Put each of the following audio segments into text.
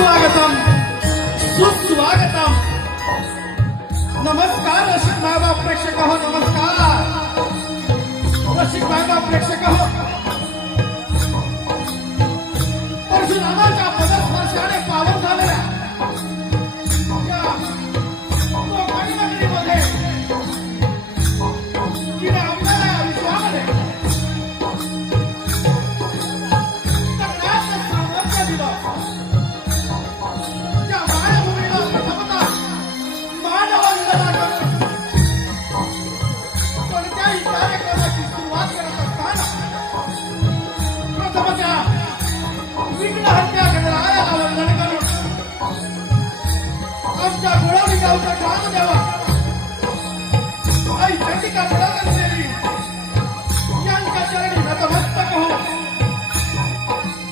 सुस्वागतम सुस्वागतम. नमस्कार रसिक मायबाप प्रेक्षक हो, नमस्कार रसिक मायबाप प्रेक्षक हो. परशुरामाच्या पदस्पर्शाने पावन झालेल्या या कोकणी नगरीमध्ये तिने आपल्याला या विश्वामध्ये तज्ञाचं सामर्थ्य दिलं. त्या मायभूमीला प्रथमतः मानववंदना करून कोणत्याही कार्यक्रमाची सुरुवात करत असताना प्रथमतः विघ्नहत्या गणरायाला वंदन करून आमच्या गोळवली गावचा ग्रामदेवा आई चंडिका निराकरण देवी यांच्या चरणी नतमस्तक हो.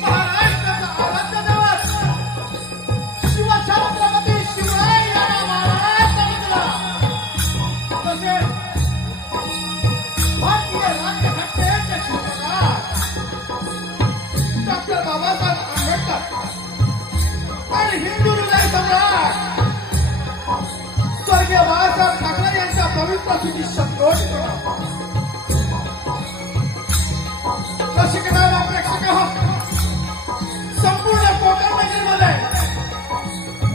महाराष्ट्राचा आराध्य दैवत शिवछत्रपती शिवराय यांना महाराज नमस्कार. तसेच भारतीय राज्यघटनेचे शिल्पकार डॉक्टर बाबासाहेब आंबेडकर आणि हिंदू हृदय सम्राट स्वर्गीय बाळासाहेब ठाकरे यांच्या पवित्र स्मृती संतोष रसिक मायबाप प्रेक्षक हो. संपूर्ण कोकण नगरीमध्ये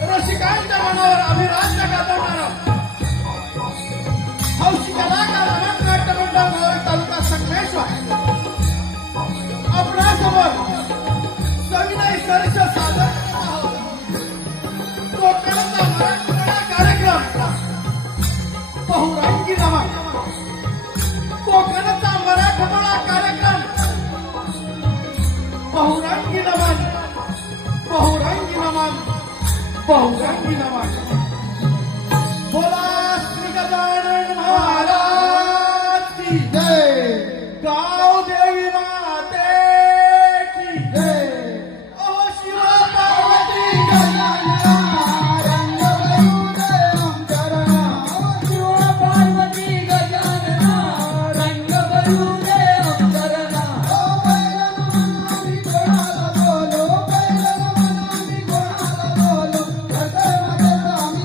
रसिकांच्या मनावर अभिराज्य गाजवणारा हौशी कलाकार अनंत नाट्य मंडळ गोळवली तालुका संगमेश्वर आपणासमोर सविनय सर्ष सादर करत आहोत. कोकणाचा मराठवाडा कार्यक्रम बहुरंगी नमन. कोकणाचा मराठवाडा कार्यक्रम बहुरंगी नमन, बहुरंगी नमन, बहुरंगी नमन. बोला श्री गजानन महाराज की जय. गाव देवी माते की जय. ओ शिवा पार्वती गजानना रंग भरू दे चरणा. ओ शिवा पार्वती गजानना रंग भरू दे चरणा. ओ बैलन मनावी कोणाला बोलो, बैलन मनावी कोणाला बोलो. धर्म आम्ही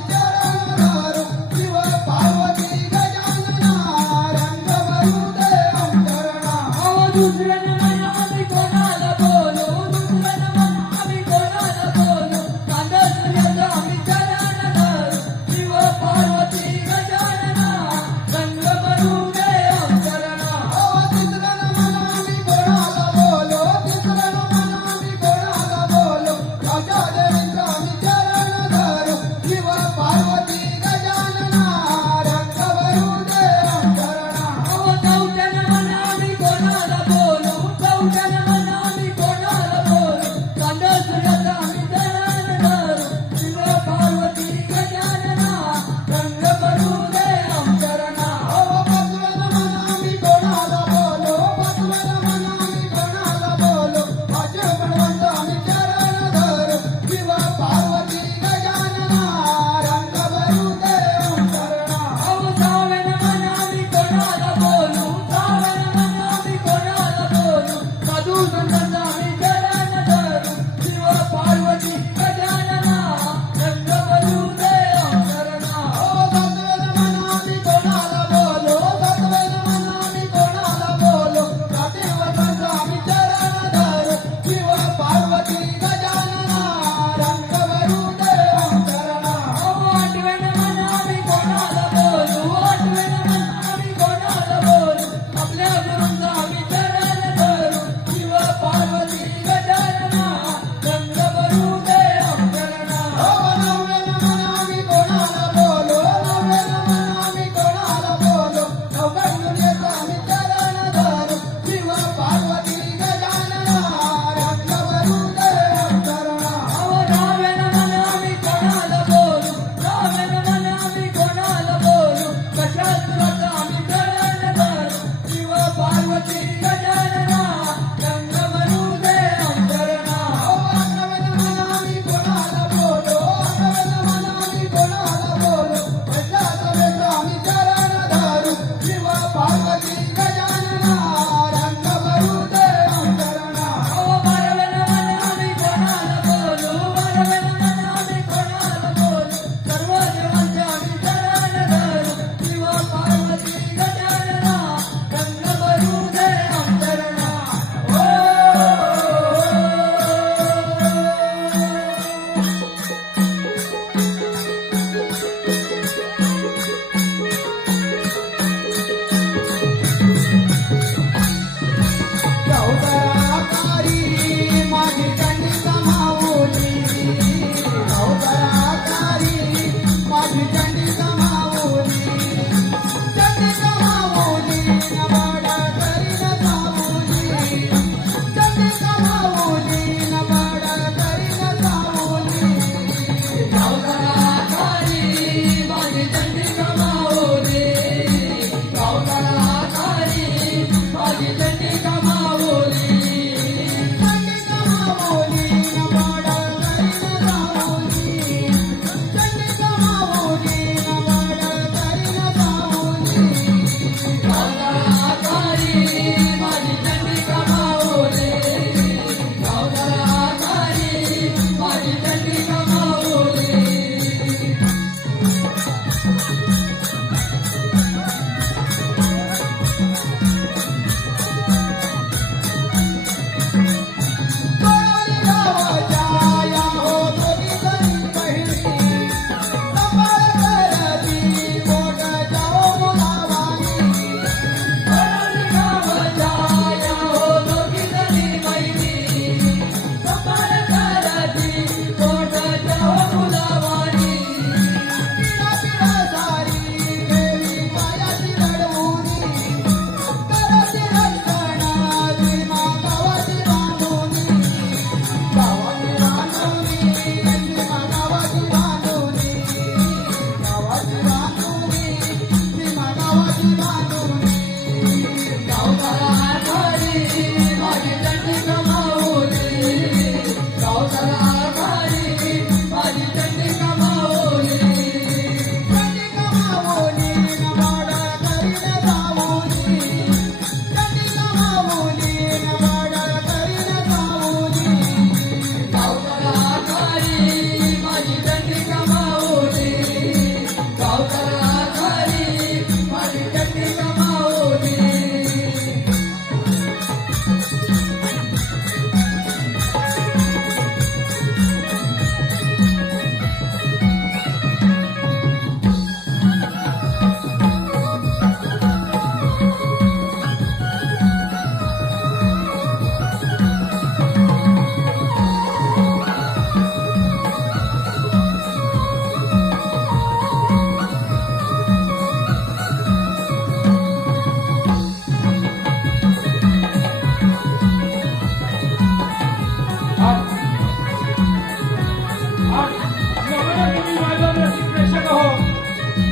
नमन तुम्ही माझा रसिक प्रेक्षक हो.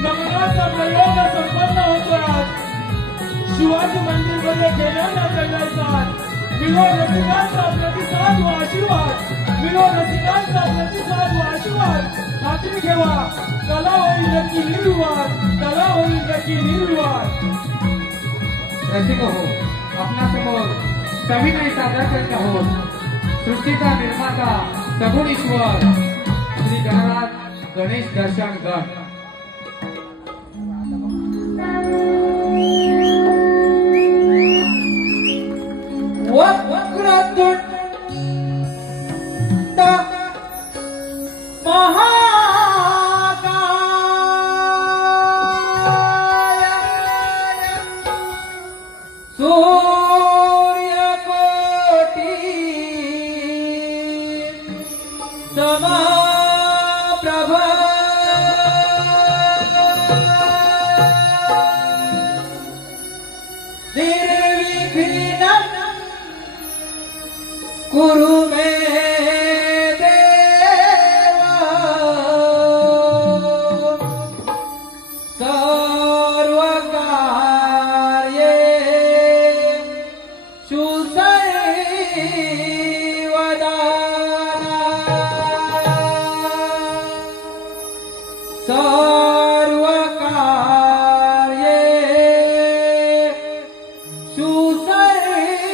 नमनाचा प्रयोग संपन्न होतो आज शिवाजी मंदिरमध्ये गेल्यानं कैलासात. विनोद रसिकांचा प्रतिसाद व आशीर्वाद, विनोद रसिकांचा प्रतिसाद व आशीर्वाद खात्री ठेवा. कला होईल नक्की निर्विवाद, कला होईल नक्की निर्विवाद. रसिक हो, आपणासमोर सविनय सादर करीत आहोत सृष्टीचा निर्माता सगुण ईश्वर श्री गणराज गणेश दर्शन गण. वक्रतुंड महाकाय सूर्यकोटी समप्रभ निर्विघ्नं कुरु मे देवा. सर्वकार्येषु सर्वदा. सर्वकार्येषु सर्वदा.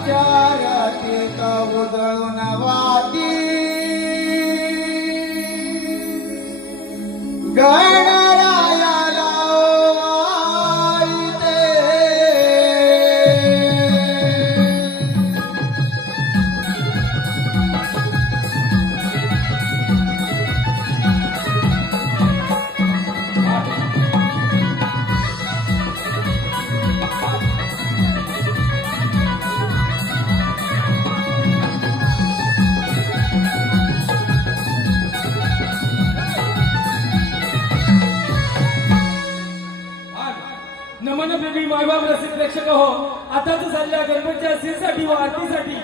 विचारते का उजळून वाटी गणरायाला वाळीते. नमन प्रेमी मायबाप रसिक प्रेक्षक हो, आताच चालल्या गणपतीच्या सीनसाठी व आरतीसाठी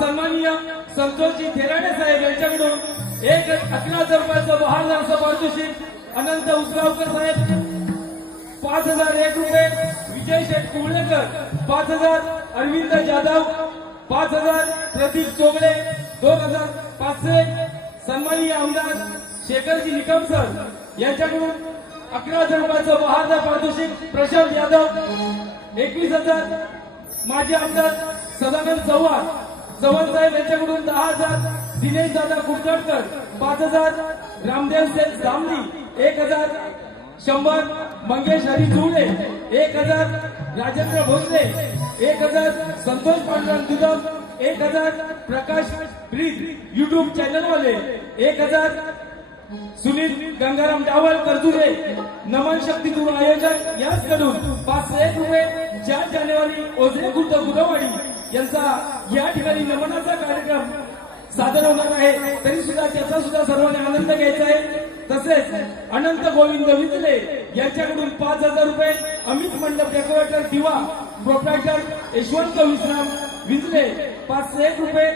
सन्माननीय संतोषजी थेराडे साहेब यांच्याकडून 11,000 रुपयाचं बहारदारचं पारितोषिक, अनंत उसगावकर साहेब 5,001 रुपये, विजय शेठ कुंबळेकर 5,000, अरविंद जाधव 5,000, प्रदीप चोगळे 2,500, सन्माननीय आमदार शेखरजी निकम सर यांच्याकडून 11,000 रुपयाचं बहारदार पारितोषिक, प्रशांत यादव 21,000, माजी आमदार सदानंद चव्हाण साहेब यांच्याकडून 10,000, दिनेश दादा कुलकर्णकर 5,000, रामदेव सेठ जामली 1,000, 100, मंगेश हरी चुवडे 1,000, राजेंद्र भोसले 1,000, संतोष पांडुरंग दुदम 1,000, प्रकाश ब्रिज युट्यूब चॅनल वाले 1,000, सुनील गंगाराम डावल कर्जुरे नमन शक्ती दूर आयोजक यांच्याकडून 501 रुपये, 4 जानेवारी ओझरे खुर्द गुरवाडी यांचा या ठिकाणी नमनाचा कार्यक्रम सादर होणार आहे, तरी सुद्धा त्याचा सुद्धा सर्वांनी आनंद घ्यायचा आहे. तसेच अनंत गोविंद विजले यांच्याकडून 5,000 रुपये, अमित मंडप डेकोरेटर दिवा प्रोप्रायटर यशवंत विश्राम विजले 501 रुपये,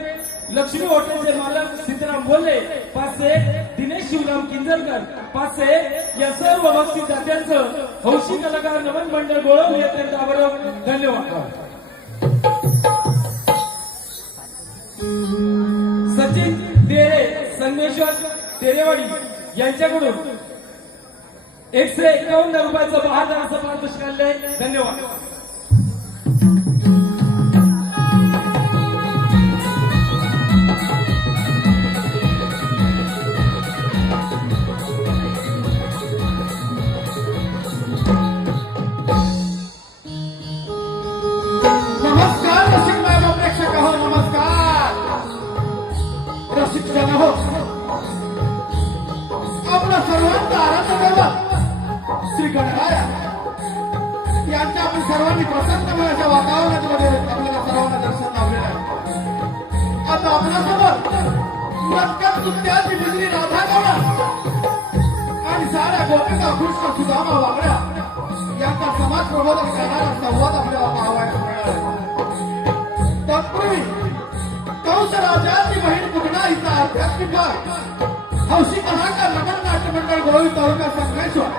लक्ष्मी हॉटेलचे मालक सीताराम बोले 501, दिनेश शिवराम किंजरकर 501 या सर्व भक्ती दात्यांचं हौशी कलाकार नमन मंडळ गोळवली अत्यंत आभार. धन्यवाद. सचिन देरे संगमेश्वर तेरेवाडी यांच्याकडून 151 रुपयाचं बहादर असं पारितोषिक आणलंय. धन्यवाद. नमस्कार रसिक बाबा प्रेक्षक हो, नमस्कार रसिक जन हो. आपला सर्वांचा आराध्य दैवत श्री गणराया यांच्या आपण सर्वांनी प्रसन्नमय वातावरणामध्ये आपल्याला सर्वांना दर्शन लावलेलं आहे. आता आपल्यासोबत मटकन कुत्त्याची बिजली राधा गौडा आणि साऱ्या गोपिका कृष्ण सुदामा वागड्या यांचा समाज प्रबोधन करणारा संवाद आपल्याला पाहावयाला मिळाला आहे. तत्पूर्वी कंस राजाची बहीण पुतना हिचा आध्यात्मिक हौशी कलाकार नमन नाट्य मंडळ गोळी तालुका संगमेश्वर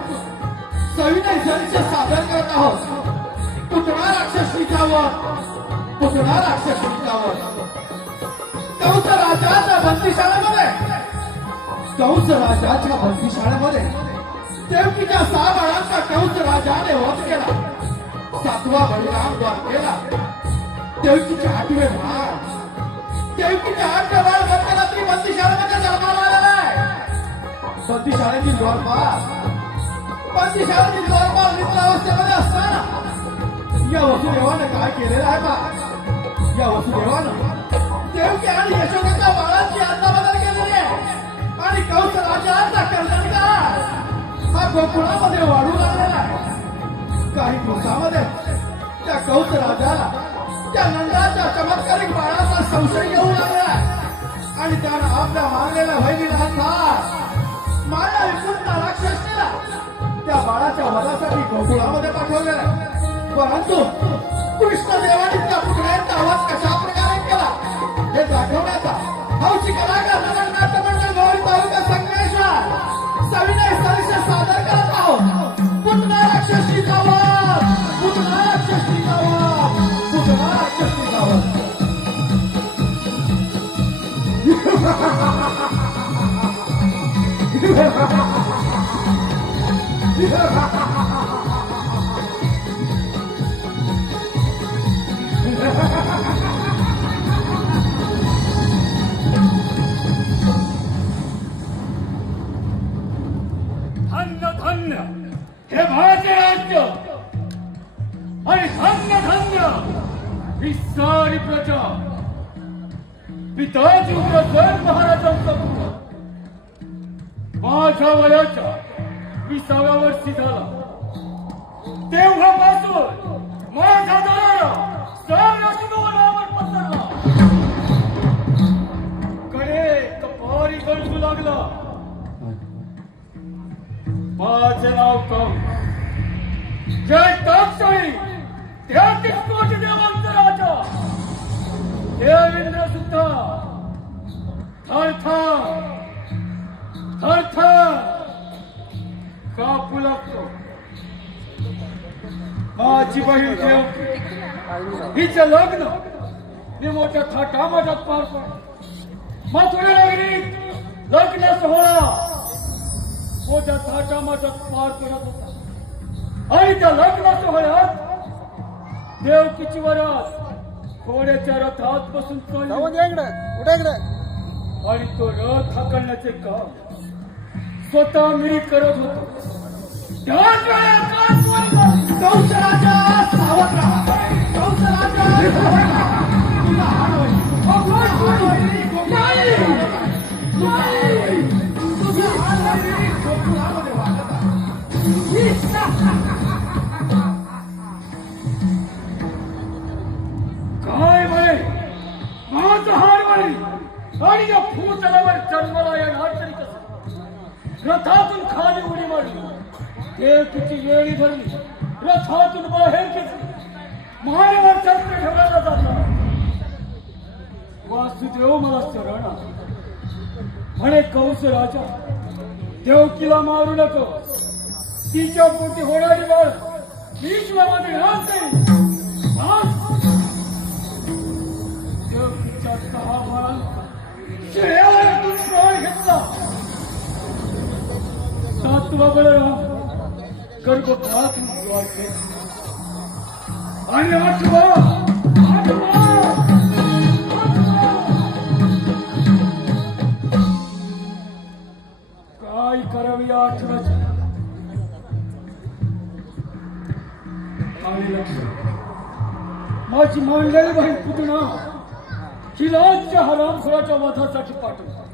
सविनय संच सादर करत आहोत. पुतना राक्षसीचा वध, पुतना राक्षसीचा वध. कंस राजाच्या बंदीशाळेमध्ये देवकीच्या 6 बाळांचा कंस राजाने वध केला. 7वा बळीराम वध केला. देवकीचे 8वे बाळ, देवकीचे 8वे बाळ मध्यरात्री बंदीशाळेमध्ये जन्माला आलेला आहे. बंदीशाळेतील द्वारपाल मित्रावस्थेमध्ये असताना या वसुदेवानं काय केलेलं आहे बा? या वसुदेवानं देवकी आणि यशोदेच्या बाळांची अदलाबदल केलेली आहे आणि कंस राजाचा कल्याणकार हा गोकुळामध्ये वाढू लागलेला आहे. काही दिवसामध्ये त्या कंस राजाला त्या नंदाच्या चमत्कारिक बाळाचा संशय येऊ लागला आणि त्यानं आपल्या मारलेल्या बहिणीला माया विकुंठ राक्षसीला त्या बाळाच्या वधासाठी गोकुळामध्ये पाठवलेला. परंतु कृष्णदेवाने त्या पुतळ्यांचा आवाज कशा प्रकारे केला हे दाखवण्याचा हौशी कलाकार नमन नाट्य मंडळ गोळी तालुका संगमेश्वर सविनय संच सादर करत आहोत. पुतना राक्षसीचा वध, पुतना राक्षसीचा वध, पुतना राक्षसीचा वध. प्रजा पिताजी उग्रसेन महाराजांचा पुत्र माझ्या वयाच्या 20व्या वर्षी झाला तेव्हापासून माझा दरारा साऱ्या सुगवनावर पसरला कडे कपारी गळजू लागला माझे नाव कंस जय ताक्षणी त्या कोटी देवांचा राजा देवेंद्र सुद्धा थरथर कापू लागतो माझी बहीण देवकी हिचं लग्न मी मोठ्या थाटामाटात पार पडलं मथुरा नगरीत लग्न सोहळा मोठ्या थाटामाटात पार पडत होता आणि त्या लग्न सोहळ्यात देवकीची वरात घोड्याच्या रथात बसून चालली आणि तो रथ हाकलण्याचे काम स्वतः मी करत होतो त्याच वेळेस कंसराजा सावध राहा कंसराजा सावध राहा तुला हार होईल तुझी हार होईल गोकुळामध्ये वाढत काय म्हणे माझा हार म्हणे आणि या भूतलावर जन्माला येणार तरी कसं रथातून खाली उडी मारली देवकीची वेळी धरली रथातून बाहेर घेतली महारावर शस्त्र ठेवायला जाता वासुदेव मला शरण आला. म्हणे कंस राजा देवकीला मारू नको तिच्या पोटी होणारी बाळ मी तुला मध्ये राहते देवकीच्या 6 बाळांचा शिळ्यावरून प्राण घेतला 7वा बळराम गर्भपात वाढले आणि 8वा काय करावी 8व्याची आणि लक्ष माझी मांडलेली बहीण पुतणा हिला आजच्या हरामखोराच्या वधासाठी पाठवतो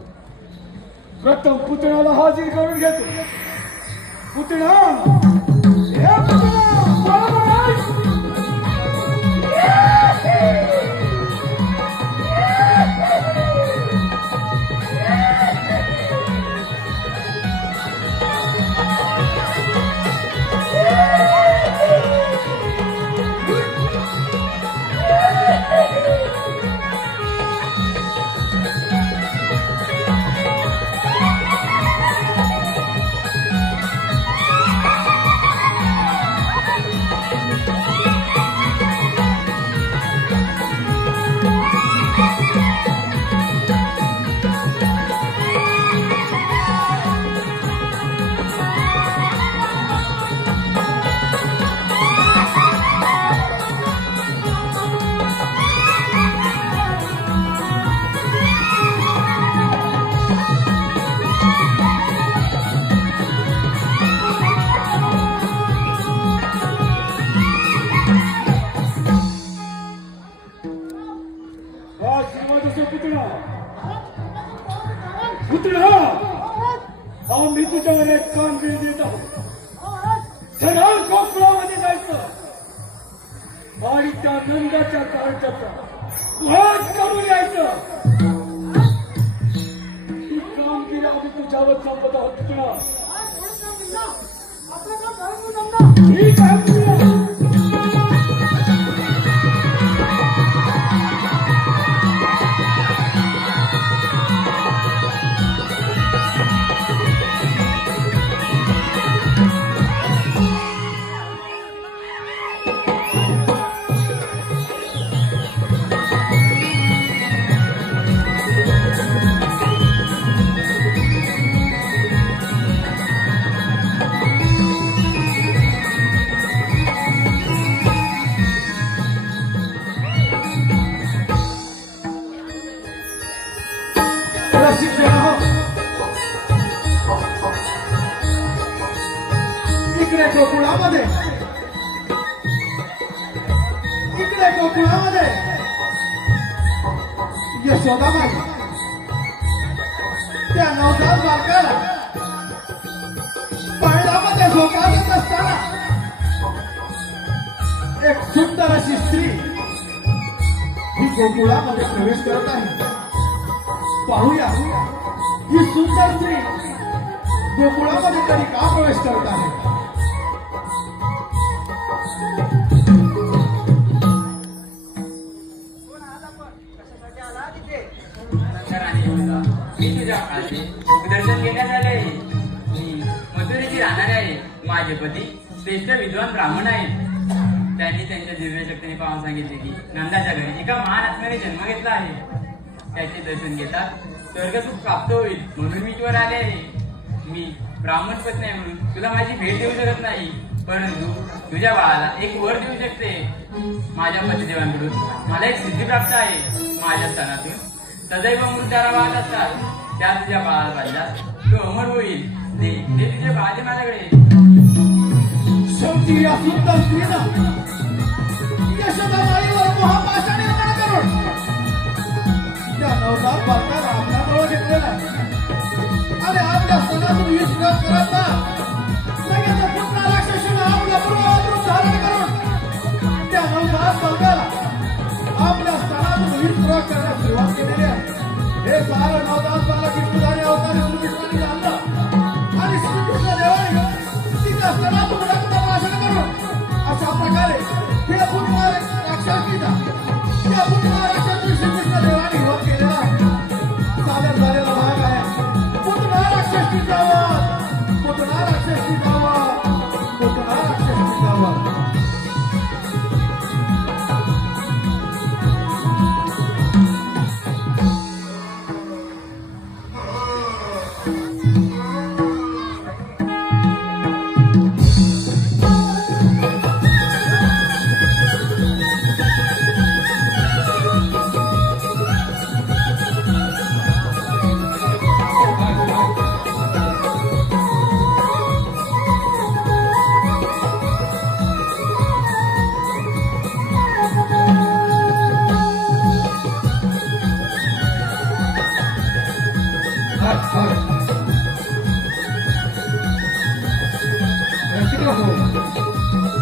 प्रथम पुतण्याला हाजीर करून घेतो पुतणा हे पुतणा बरोबर आहे. पुतळा आम्ही तुझ्यावर एक कामगिरी देत आहोत सरळ कोकणामध्ये जायचं आणि त्या नंदाच्या कार्याचा वाद करून यायचं ही कामगिरी आम्ही तुझ्यावर संपत आहोत पुतळा ठीक आहे पुतळा इकडे गोकुळामध्ये यशोदाबाई त्या नवजात बालकाला पाळण्यामध्ये झोका देत असताना एक सुंदर अशी स्त्री ही गोकुळामध्ये प्रवेश करत आहे. पाहूया ही सुंदर स्त्री गोकुळामध्ये तरी का प्रवेश करत आहे. मी तुझ्या काळजी दर्शन घेण्यात आले. मी मथुरेची राहणारे आहे. माझे पती श्रेष्ठ विद्वान ब्राह्मण आहेत. त्यांनी त्यांच्या दिव्य शक्तीने पाहून सांगितले की नंदाच्या घरी एका महान आत्म्याने जन्म घेतला आहे. त्याचे दर्शन घेतात स्वर्गसुख प्राप्त होईल म्हणून मी तुझ्यावर आले आहे. मी ब्राह्मण पत्नी आहे म्हणून तुला माझी भेट देऊ शकत नाही, परंतु तुझ्या बाळाला एक वर देऊ शकते. माझ्या पतिदेवांकडून मला एक सिद्धी प्राप्त आहे. माझ्या स्थानातून सदैव मृत्याला वाहत असतात. त्या तुझ्या बाळाला पाहिल्यास तो अमर होईल. ते तुझे बाळ माझ्याकडे. शेवटी या सुंदर स्त्रीनं यशोदाबाईवर मोहपाशा निर्माण करून त्या नवजात बालकाला आपल्याजवळ घेतलेला आहे आणि आपल्या सणातून विश्वास करत लगेच पुन्हा राक्षसीने आपल्या पूर्ववरून धारण करून त्या नवजात बालकाला आपल्या सणातून विश्वास करण्यास सुरुवात केलेली आहे. हे सारं नवजात बालक विष्णुधारी अवतारी श्रीकृष्णाने आणलं आणि श्रीकृष्ण देवाने तिच्या सणातून रक्तप्राशन करून अशा प्रकारे हे पुन्हा राक्षसीचा त्या पुन्हा राक्षसी श्रीकृष्ण देवाने वध केलेला आहे. सादर झालेला भाग आहे पुन्हा राक्षसीचा वध, पुन्हा राक्षसीचा वध, पुन्हा राक्षसीचा वध.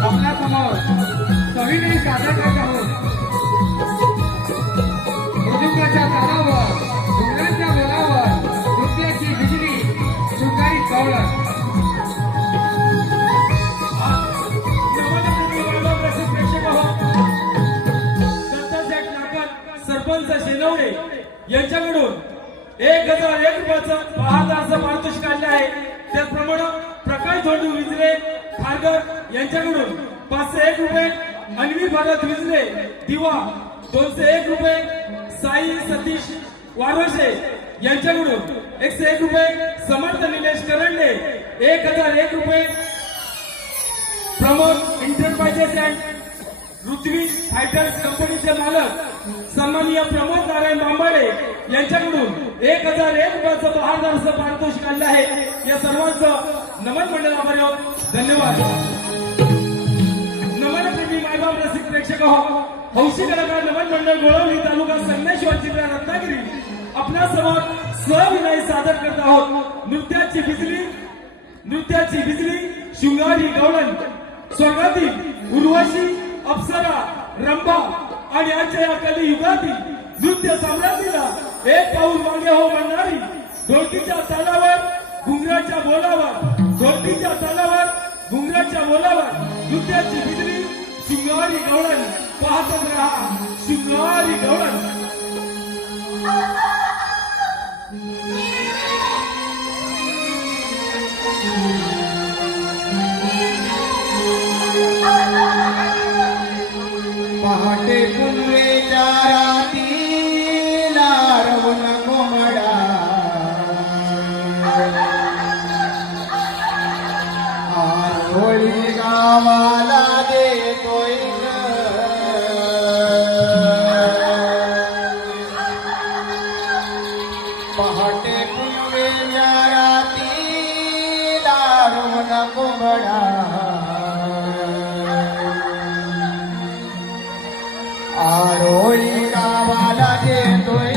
आपल्यासमोर सविनय सादर करत आहोत. मृदुंगाच्या तालावर, घुंगराच्या बोलावर, नृत्याची बिजली, सुकाई कवळण. सरपंच शेनवडे यांच्याकडून 1001 रुपयाचं बहादारचं पारितोषिक काढलं आहे. त्याचप्रमाणे प्रकाश धोंडू विजले खारगर यांच्याकडून 501 रुपये, अन्वी भरत विजले दिवा 201 रुपये, साई सतीश वारोशे यांच्याकडून 101 रुपये, समर्थ निलेश करंडे 1001 रुपये, Pramod enterprises and Prithvi fighters कंपनीचे मालक सन्माननीय प्रमोद नारायण बांबाडे यांच्याकडून 1001 रुपयाचं बहादारचं पारितोषिक काढलं आहे. या सर्वांचं नमन मंडळ आभारी आहोत. धन्यवाद. नमनप्रेमी मायबाप रसिक प्रेक्षक हो, हौशी कलाकार नमन मंडळ गोळवली तालुका संगमेश्वर जिल्हा रत्नागिरी आपणासमोर सविनय सादर करत आहोत. नृत्याची बिजली शृंगारी गवळण. स्वर्गातील उर्वशी, अप्सरा, रंभा आणि आजच्या या कलियुगातील नृत्य साम्राज्याला एक पाऊल मागे हो म्हणणारी ढोलकीच्या तालावर, घुंगराच्या बोलावर, ढोलकीच्या तालावर, घुंगराच्या बोलावर नृत्याची बिजली शृंगारी गवळण. पाहतच राहा शृंगारी गवळण. पहाटे पुनवेच्या रातीला रवण कोंबडा आरोळी गावाला देतोय पहाटे पुनवेच्या रातीला रवण कोंबडा आरोळी गावाला देतोय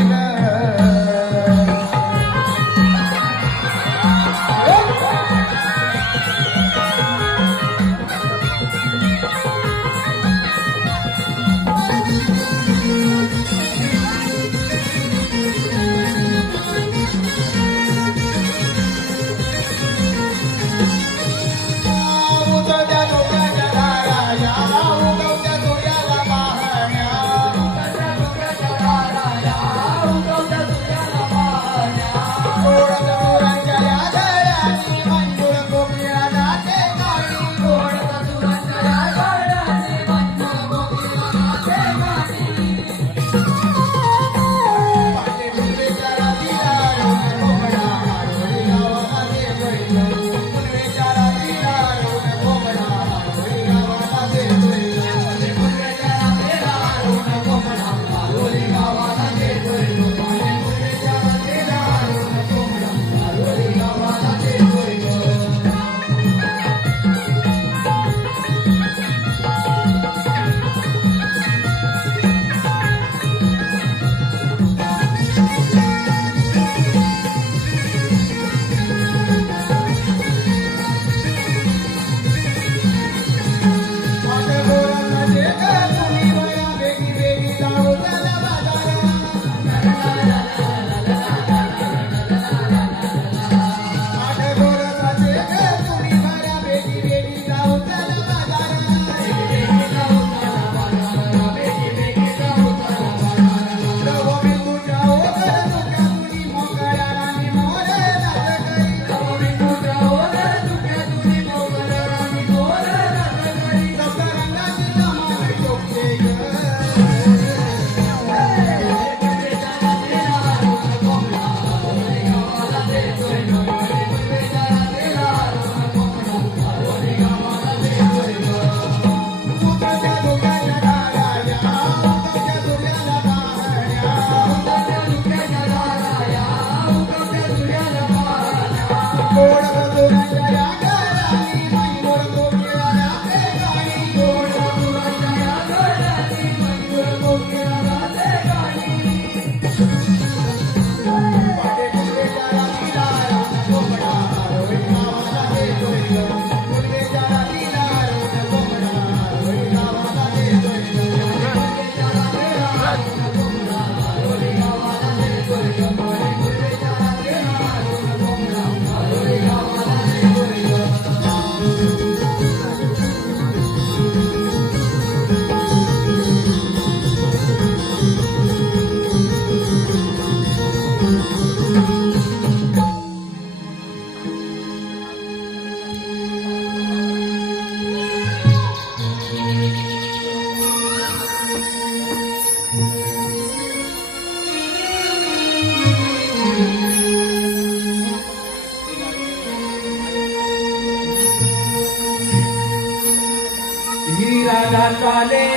चाले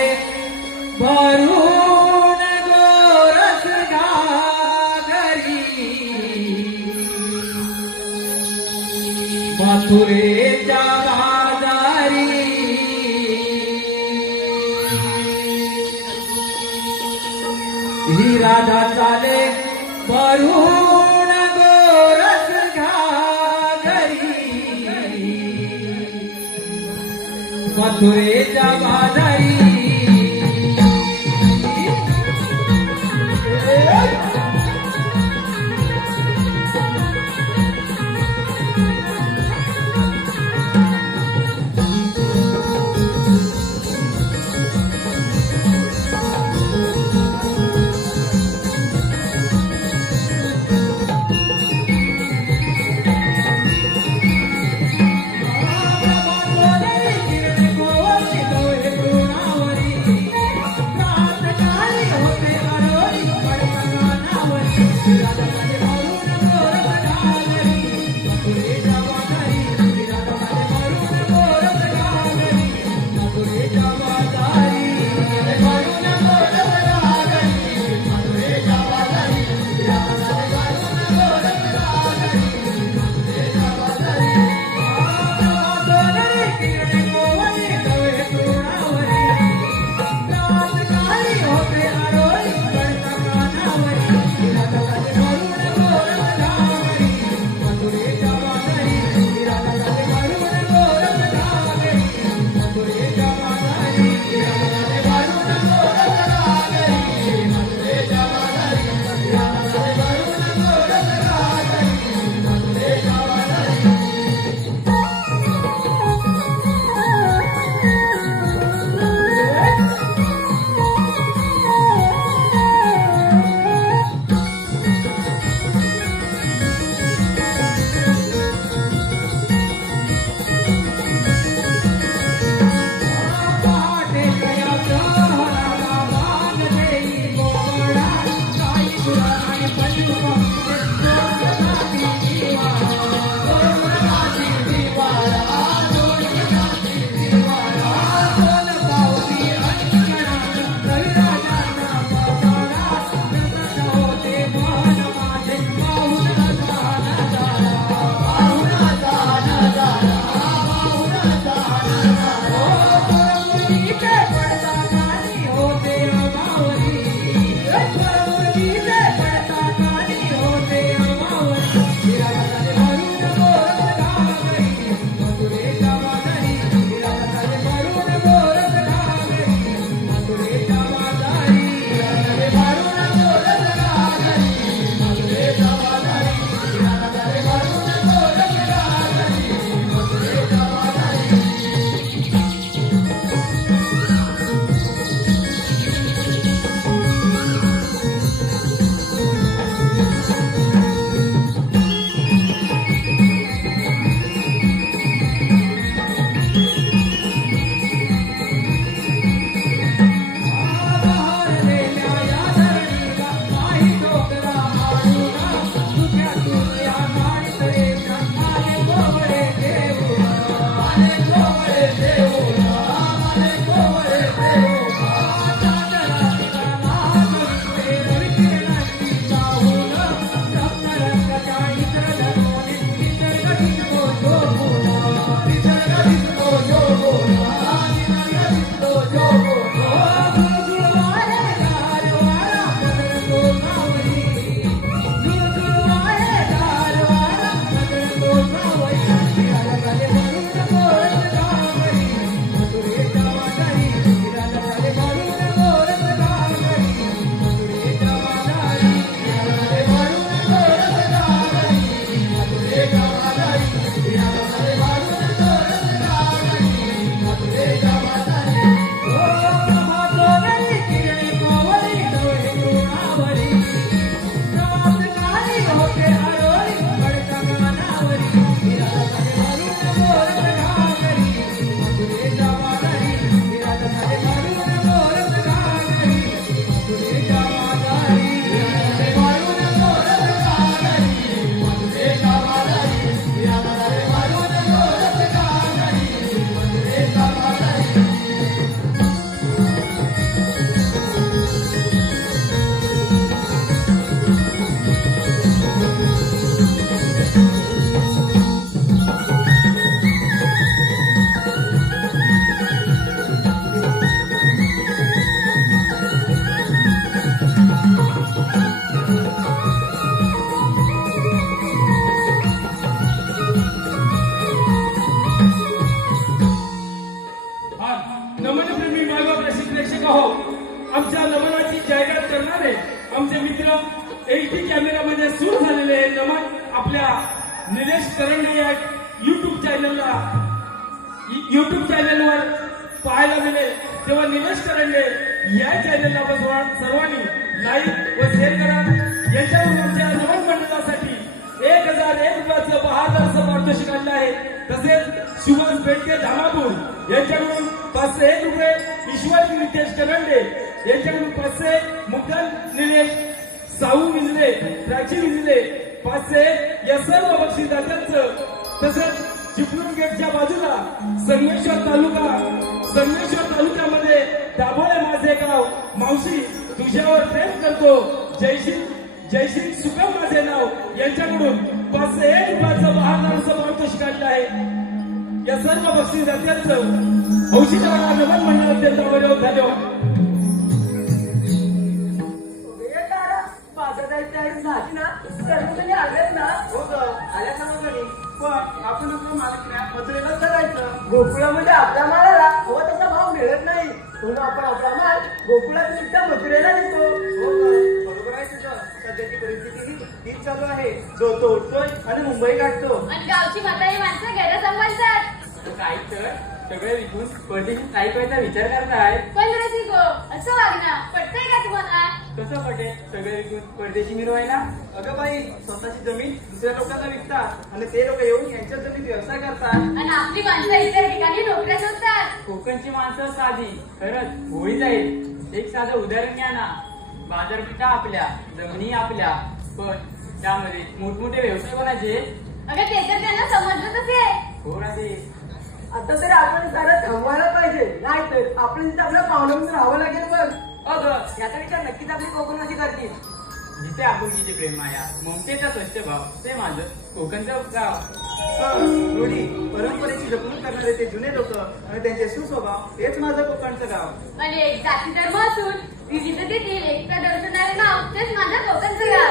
भरून गोरस घागरी मथुरेच्या बाजारी ही राधा चाले भरून गोरस घागरी मथुरेच्या बाजारी मित्र एचडी कॅमेरामध्ये सुरू झालेले हे नमन आपल्या निलेश करंडे या युट्यूब चॅनलवर पाहायला मिळेल. तेव्हा निलेश करंडे या चॅनलला आपण सर्वांनी लाईक व शेअर करा. यांच्याकडून आमच्या नमन मंडळासाठी 1001 रुपयाचं बहादरचं पारितोषिक आणलं आहे. तसेच सुभाष बेटके धामापूर यांच्याकडून 501 रुपये, ईश्वर नितेश करंडे यांच्याकडून 500, मुद्दल निलेश, साऊ मिजले, प्राची मिजले 500 या सर्व बक्षीसदात्यांचं. तसेच चिपळूण गेटच्या बाजूला संगमेश्वर तालुक्यामध्ये दाभोळे माझे गाव, मावशी तुझ्यावर प्रेम करतो, जयसिंग सुगम माझे नाव यांच्याकडून 501 रुपयाचं बहादरचं पारितोषिक आणलं आहे. या सर्व बक्षीसदात्यांचं हौशीदाराला नमन मंडळाचे धन्यवाद. आपण मजुरीला करायचं. गोकुळामध्ये आपल्या मालाला हवा तसा भाव मिळत नाही, म्हणून आपण आपला माल गोकुळात सुद्धा मजुरीला देतो. बरोबर आहे तुझं. सध्याची परिस्थिती हीच चालू आहे. जो तो उठतोय आणि मुंबई काढतो. आणि गावची म्हातारी माणसं गैरसमजतात. काही तर सगळे विकून परदेशी स्थायिक व्हायचा विचार करताय. पण रसिको असं वागणं पटतंय का तुम्हाला? कसं पटेल सगळे विकून परदेशी मिरवायला? अगं बाई, स्वतःची जमीन दुसऱ्या लोकांना विकतात आणि ते लोक येऊन यांच्या जमीन व्यवसाय करतात. आणि आपली माणसं इतर ठिकाणी नोकऱ्या शोधतात. कोकणची माणसं साधी, खरंच होळी जाईल. एक साधं उदाहरण घ्या ना. बाजारपेठा आपल्या, जमिनी आपल्या, पण त्यामध्ये मोठमोठे व्यवसाय कोणाचे? अगं ते तर त्यांना समजतच आहे. हो राहते. आता तर आपण सारं थांबवायला पाहिजे, नाहीतर आपण तिथे आपल्या पाहुण्यांमध्ये राहावं लागेल. बघ अगं याचा विचार नक्कीच आपली कोकणवासी करतील. जिथे आपुलकीचे प्रेम माया, ममतेचा स्वच्छ भाव, ते माझं कोकणचं गाव. रूढी परंपरेची जपणूक करणारे ते जुने लोक आणि त्यांचे सुस्वभाव, हेच माझं कोकणचं गाव. आणि एक जाती धर्म असून विविधतेतील एकता दर्शवणारे नाव तेच माझं कोकणचं गाव.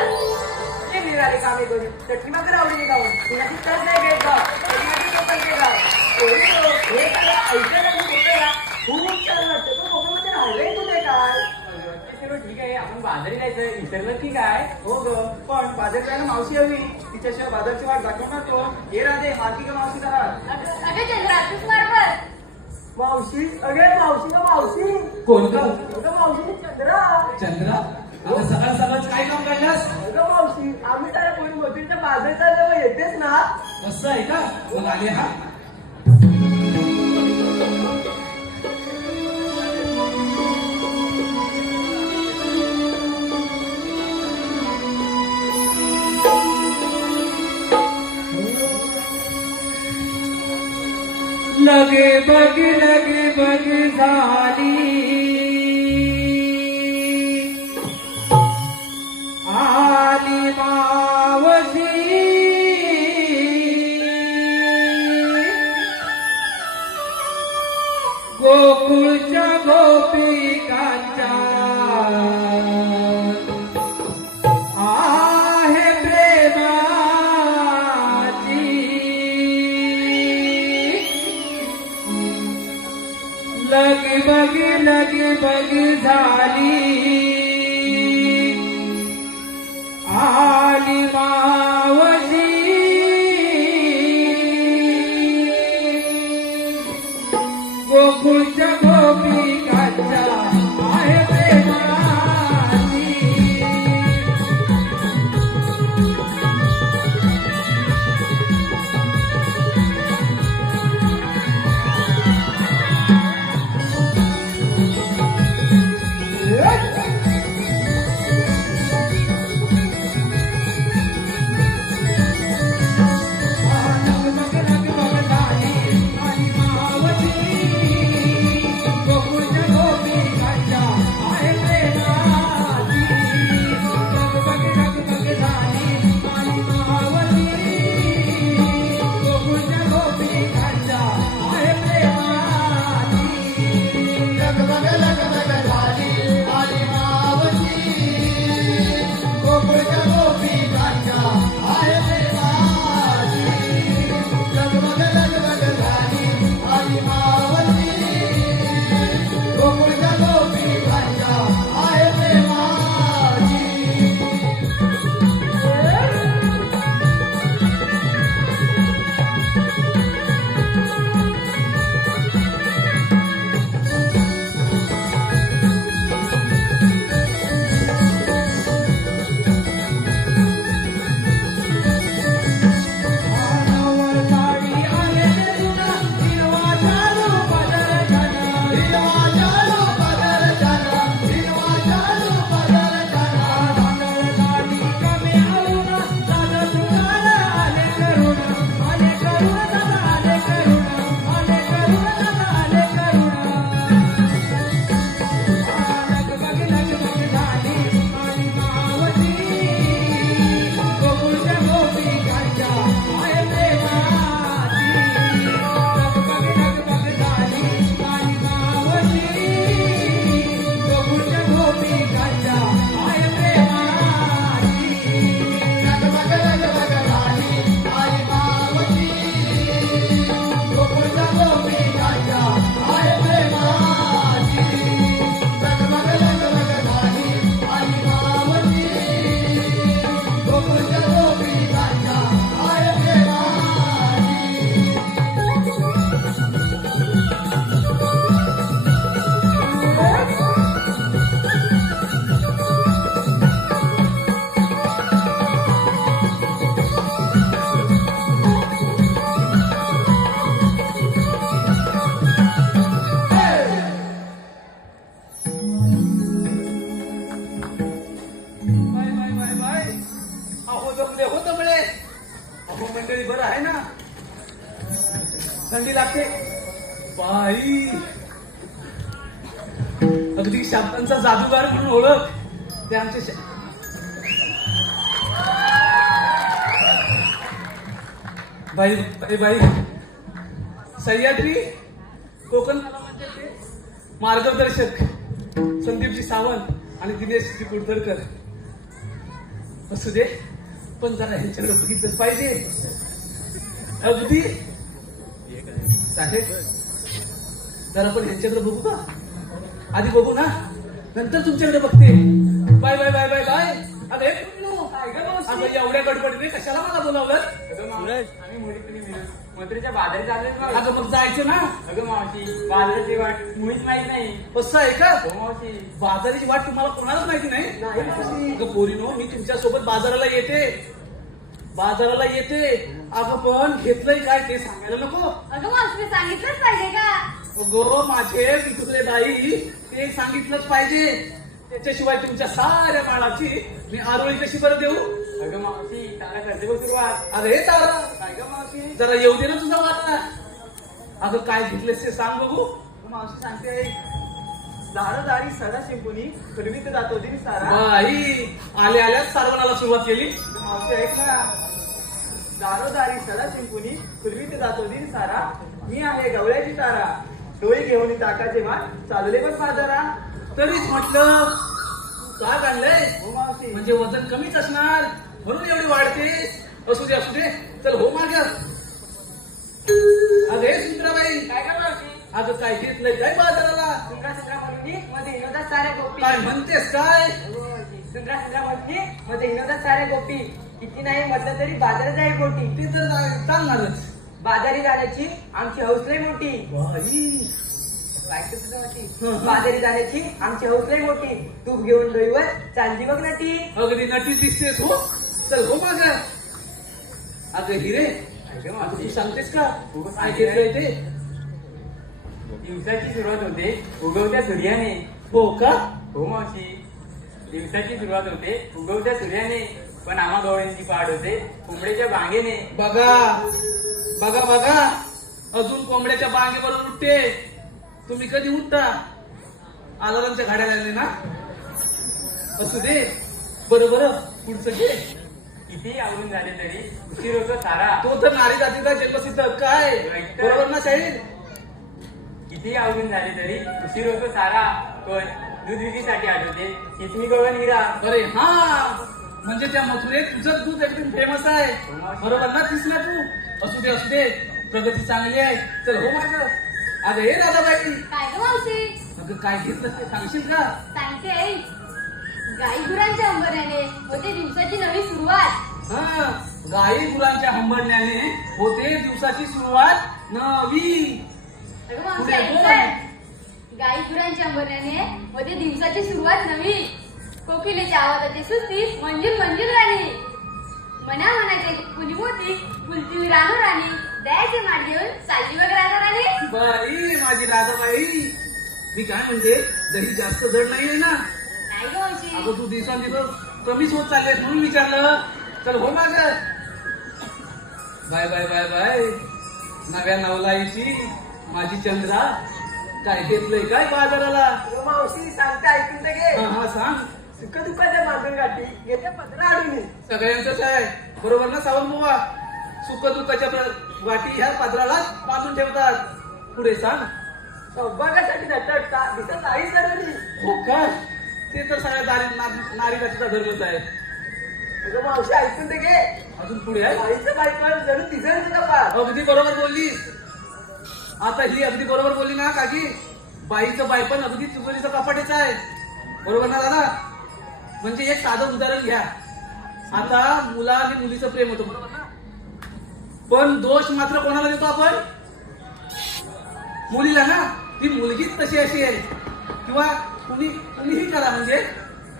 ते निराळे कामे करून चटणी मात्र आवडीने गावून कुणाची तस नाही भेट गाव, कधी कोकणचे गाव. हे ऐकायला कोकणला खूप छान वाटतं. पण कोकणामध्ये राहिलंय कुठे काय? ते सर्व ठीक आहे, आपण बाजारी जायचं विसरलं की काय? हो ग, पण बाजार जायला मावशी हवी. तिच्याशिवाय बाजारची वाट दाखवणार तो. हे राधे, मार्गी का मावशी राहत. अगं चंद्रा तूच बरोबर. मावशी, अगे मावशी का मावशी, कोण का? अगं मावशी चंद्रा. चंद्रा आता सकाळ काय काम काढलास? अगं मावशी, आम्ही त्याला कोणी मोठीच्या बाजारच्या जवळ येतेच ना. असं आहे का? मग आले हा. लगे बग झाली आली मावशी, गोकुळच्या गोपिकांच्या आहे प्रेमाची लग बग मग मंडळी बरं आहे ना? थंडी लागते बाई, अगदी शब्दांचा जादूगार म्हणून ओळख ते आमचे बाई बाई बाई सह्याद्री कोकण मार्गदर्शक संदीपजी सावंत आणि दिनेशजी कुडतरकर असू दे, पण जरा ह्यांच्याकडे बघितलंच पाहिजे. अगदी साहेब जरा पण ह्यांच्याकडे बघू का? आधी बघू ना, नंतर तुमच्याकडे बघते. Bye bye bye bye bye. अरे अगं एवढ्या गडबडीने कशाला मला बोलावलं? आम्ही मुलीतून मिळून मथुरेच्या बाजारी चाललोय बघ. अगं मग जायचं ना. अगं मावशी, बाजाराची वाट मुळीच माहित नाही. कसं आहे का? हो मावशी. बाजाराची वाट तुम्हाला कोणालाच माहिती नाही? नाही मावशी. अगं पोरीनो, मी तुमच्या सोबत बाजाराला येते. अगं पण घेतलंय काय ते सांगायला नको? अगं मावशी सांगितलंच पाहिजे का? अगं माझे विठुतले बाई, ते सांगितलंच पाहिजे. त्याच्याशिवाय तुमच्या साऱ्या बाळाची मी आरोळी कशी बरं देऊ? अगं मावशी, त्याला करते बघ सुरुवात. अरे तारा, काय गं मावशी? जरा येऊ दे ना तुझा वाटा. अगं काय घेतलेस ते सांग बघू. मावशी सांगते, दारोदारी सदा शिंपुनी फिरवीत जातो दिन सारा. बाई आल्या आल्याच सारवणाला सुरुवात केली. मावशी ऐक ना, दारोदारी सदा शिंपुनी फिरवीत जातो दिन सारा. मी आहे गवळ्याची तारा, डोळे घेऊन ताकाचे मान चालले बघ बाजारा. तरीच म्हटलं का आणलंय? हो मावशी. म्हणजे वजन कमीच असणार म्हणून एवढी वाढते. असू दे चल हो माग. अगे सुंदराबाई, काय का मावशी? अगं काय घेतलंय काय बाजाराला? सुंदरा सुंदरा म्हणून मध्ये हिनोदात साऱ्या गोपी. काय म्हणतेस काय? सुंदरा सुंदरा म्हणून मध्ये हिनोदात साऱ्या गोपी. किती नाही म्हटलं तरी बाजारात आहे पोटी. ते तर चालणारच. बाजारी जाण्याची आमची हौसलय मोठी. बाई बाजारी जाण्याची आमची हौसलय मोठी. तूप घेऊन डोईवर चांदी बघ नटी. अगदी नटी दिसतेस हो. चल हो माग. अगं हिरे, अगं तू सांगतेस का काय घेतलंय ते? दिवसाची सुरुवात होते उगवत्या सूर्याने. हो का? हो मावशी, दिवसाची सुरुवात होते उगवत्या सूर्याने, पण आम्हा गवळ्यांची पाड होते कोंबड्याच्या बांगेने. बघा अजून कोंबड्याच्या बांगेवर उठते. तुम्ही कधी उठता? आलारांच्या गाड्या लागले ना. असू दे. बरं पुढचं घे. किती आवडून झाले तरी उशीर होतो सारा. तो तर नारी जातीचा जन्मसिद्ध काय बरोबर ना शाहीर? किती आवडून झाले तरी उशीर होतो सारा, पण दूध विक्रीसाठी आठवते किसमी गगन हिरा. अरे हा, म्हणजे त्या मथुरेत तुझं दूध एकदम फेमस आहे. बरोबर ना? दिसला तू. असू दे प्रगती चांगली आहे. चल हो माझं. अगं हे दादाबाई, काय गं मावशी? अगं काय घेतलं ते सांगशील का? सांगते, गाई गुरांच्या अंबऱ्याने होते दिवसाची नवी सुरुवात. हा, गाई गुरांच्या हंबरण्याने होते दिवसाची सुरुवात नवी. अगं मावशी पुढे बोल. ऐकताय? गाई गुरांच्या अंबऱ्याने होते दिवसाची सुरुवात नवी. कोकिलेच्या आवाजाची सुस्ती मंजूर राणी. मनाचे फुली मोठी फुलती राणी. द्यायचे माठ घेऊन चालली बघ राणी. बाई माझी राधाबाई, मी काय म्हणते, दही जास्त जड नाहीये ना? नाही गं मावशी. अगं तू दिवसांदिवस कमीच होत चाललेस म्हणून विचारलं. चल हो माझ. बाय. नव्या नवलाईची माझी चंद्रा, काय घेतलंय काय बाजाराला? मावशी सांगते, ऐकून तर घे. हा सांग. सुख दुःखाच्या मागून गाठी घेते पत्र आडून. सगळ्यांचंच आहे. बरोबर ना सावंत बुवा? सुख दुःखाच्या वाटी ह्या पदरालाच बांधून ठेवतात. पुढे सांग. सौभाग्यासाठी नटता दिसत आई सरवली. हो का? ते तर सगळ्या नारी जातीचा धर्मच आहे. अगं मावशी ऐकून तर घे. अजून पुढे आहे. आईचं बायपण जणू तिसरच कपाळ. अगदी बरोबर बोललीस. आता ही अगदी बरोबर बोलली ना काकी? बाईचं बायपण अगदी तिजोरीचं कपाटेच आहे. बरोबर ना दादा? म्हणजे एक साधं उदाहरण घ्या. आता मुला आणि मुलीचं प्रेम होतं, बरोबर ना? पण दोष मात्र कोणाला देतो आपण? मुलीला ना. ती मुलगीच तशी अशी आहे. किंवा कुणीही करा म्हणजे,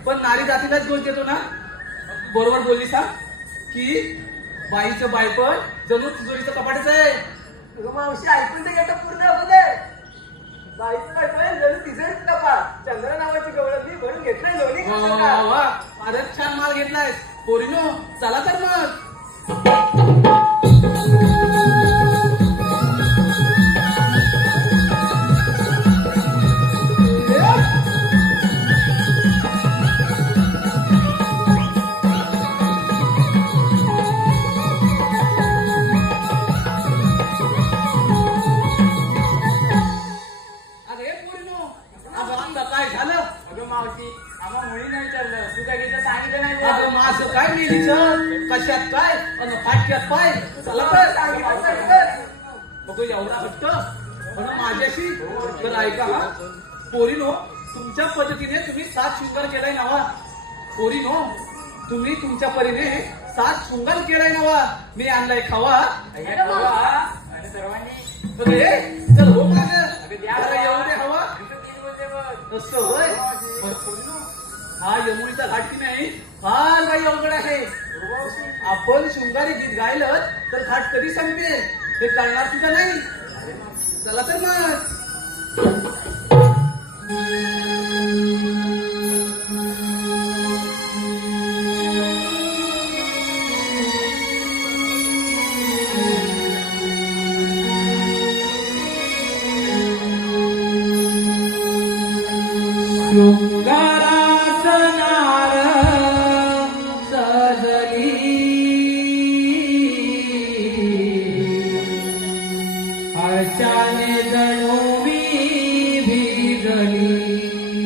पण नारी जातीलाच दोष देतो ना. बरोबर बोलली सा की बाईचं बायपण जणू तिजोरीचं कपाटच आहे. अगं मावशी ऐकून तर घेतं पूर्ण अगोदर. बाईचं बायपण जणू तिसरच कपाळ. चंद्र नावाची गवळणी म्हणून घेतलंय लोणी. वा फारच छान माल घेतलाय पोरीनो. चला तर मग. अरे पोरीनो, अगं आता काय झालं? अगं मावशी आम्हा मुली नाही विचारलं तू काय घेतलं सांगितलं नाही अगं तुला. माझं काय मेलीचं? कशात काय अन फाटक्यात पाय चला तर बघू एवढा हट्ट पण माझ्याशी तर ऐका हा पोरीनो, तुमच्या पद्धतीने तुम्ही 7 शृंगार केलाय नावा. पोरीनो, तुम्ही तुमच्या परीने 7 शृंगार केलाय नावा. मी आणलाय खावा. अय्या बाबा, आणि सर्वांनी अरे चल हो माग अगं द्या जरा येऊ दे हवा. इथं तीन बोलते बघ. असं होय. पण पोरीनो, हा यमुनीचा घाट की नाही फार काही अवघड आहे. आपण शृंगारी गीत गायलं तर घाट कधी संपेल हे कळणार सुद्धा नाही. चला तर मग. शृंगारास नार सजली हर्षाने जणू मी भिजली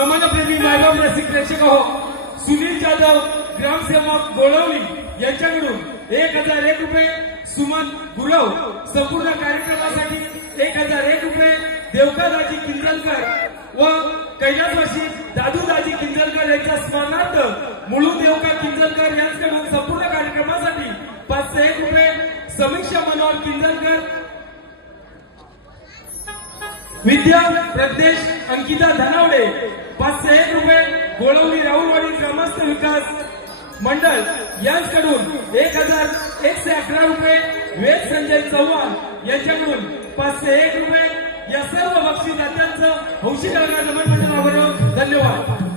नमनप्रेमी मायबाप रसिक प्रेक्षक हो, सुनील जाधव ग्रामसेवक गोळवली यांच्याकडून 1001 रुपये, सुमन गुरव संपूर्ण कार्यक्रमासाठी 1001 रुपये, देवकादाजी किंजलकर व कैलासवासी दादूदाजी किंजलकर यांच्या स्मरणार्थ मुळू देवका किंजलकर यांच्याकडून संपूर्ण कार्यक्रमासाठी 501 रुपये, समीक्षा मनोहर किंजलकर, विद्या प्रदेश अंकिता धनावडे 501 रुपये, गोळवली राहुलवाडी ग्रामस्थ विकास मंडळ यांच्याकडून 1111 रुपये, वेद संजय चव्हाण यांच्याकडून 501 रुपये. या सर्व बक्षीसदात्यांचं हौशी नमन मंडळाबरोबर धन्यवाद.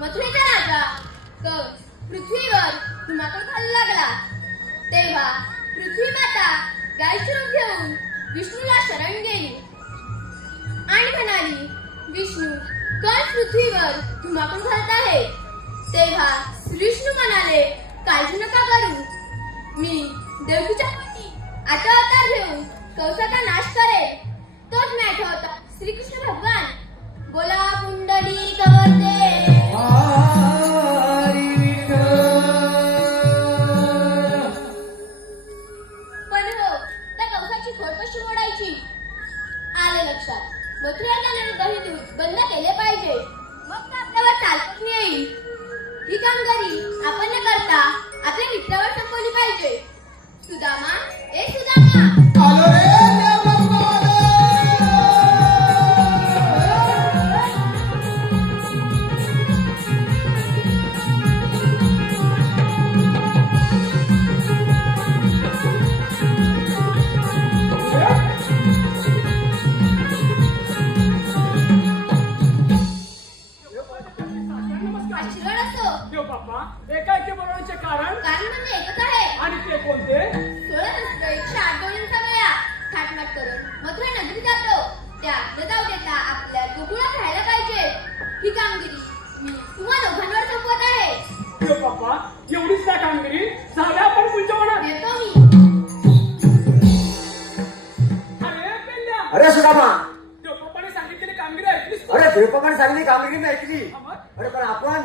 मथुरेचा राजा कंस पृथ्वीवर धुमाकूळ घालू लागला. तेव्हा पृथ्वी माता गाय स्वरूप घेऊन विष्णूला शरण गेली आणि म्हणाली, विष्णू, कंस पृथ्वीवर धुमाकूळ घालत आहे. तेव्हा विष्णू म्हणाले, काळजी नका करू, मी देवकीच्या पोटी आता अवतार घेऊन कंसाचा नाश करेल. तोच मी आठवता श्रीकृष्ण भगवान. बोला पुंडलिक वरदे. पण हो, त्या कंसाची खोड कशी मोडायची? आले लक्षात. मथुरेला दही दूध बंद केले पाहिजे, मग तर आपल्यावर चालत येईल. ही कामगिरी आपण न करता आपल्या मित्रावर सोपवली पाहिजे. सुदामा, ए सुदामा, आलो रे देवबाबा, आलो. आशीर्वाद असो. देव बाप्पा, एकाएकी बोलवण्याचे कारण कारण म्हणजे एकच आहे. आणि ते कोणते? 16 डोळ्यांचा वेळा थाटमाट करून मथुरा नगरी जातो. त्या न जाऊ देता आपल्या गोकुळात राहायला पाहिजे. ही कामगिरी मी तुम्हा दोघांवर सोपवत आहे. देव बाप्पा, एवढीच ना कामगिरी झाल्या आपण पुढच्या मनात. येतो मी. अरे पेल्ल्या, अरे सुदामा, देव बाप्पाने सांगितलेली कामगिरी ऐकलीस तू? अरे देवपाने सांगितली कामगिरी मी ऐकली. अमर, अरे पण आपण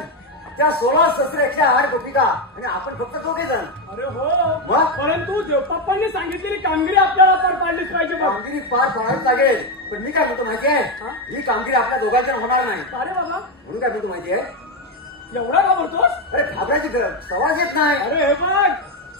त्या 16 शस्त्र 108 गोपिका आणि आपण फक्त 2 जण. अरे हो, मग? परंतु देवबाप्पांनी सांगितलेली कामगिरी आपल्याला पार पाडलीच पाहिजे बघ. कामगिरी पार पाडावीच लागेल. पण मी काय म्हणतो माहिती हा? आहे, ही कामगिरी आपल्या दोघांच्या होणार नाही. अरे बाबा, म्हणून काय म्हणतो माहिती आहे, एवढा घाबरतोस? अरे घाबरायची सवाल येत नाही. अरे हे बघ,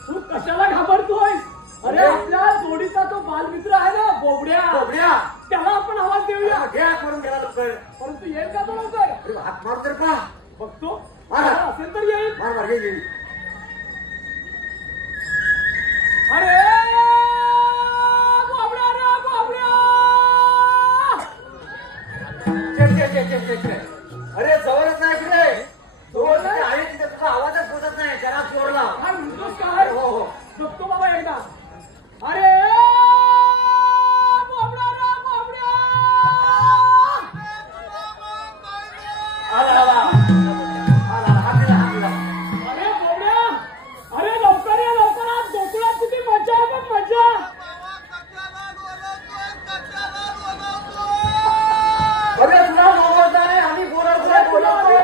तू कशाला घाबरतोयस? अरे आपल्या जोडीचा तो बालमित्र आहे ना, बोबड्या, बोबड्या, त्याला आपण आवाज देऊया. घ्या करून गेला लवकर. परंतु येईल का तो लवकर? अरे हात मारू तर पहा. बघतो, मारा. त्याला असेल तर येईल. मार मार येईल. अरे बोबड्या रे, बोबड्या! अरे जवळच नाही कुठे, जवळ नाही आहे तिथे तुझा आवाजच पोचत नाही. जरा जोर लाव. काय म्हणतोस काय? हो हो. बघतो बाबा एकदा. अरे बोबड्या रे, बोबड्या! आला आला आला. हात दिला, हात दिला. अरे बोबड्या, अरे लवकर ये, लवकर आज गोकुळात किती मजा आहे बघ, मजा. अरे तुला बोलवत नाही, आम्ही बोलवतोय. बोलवतोय.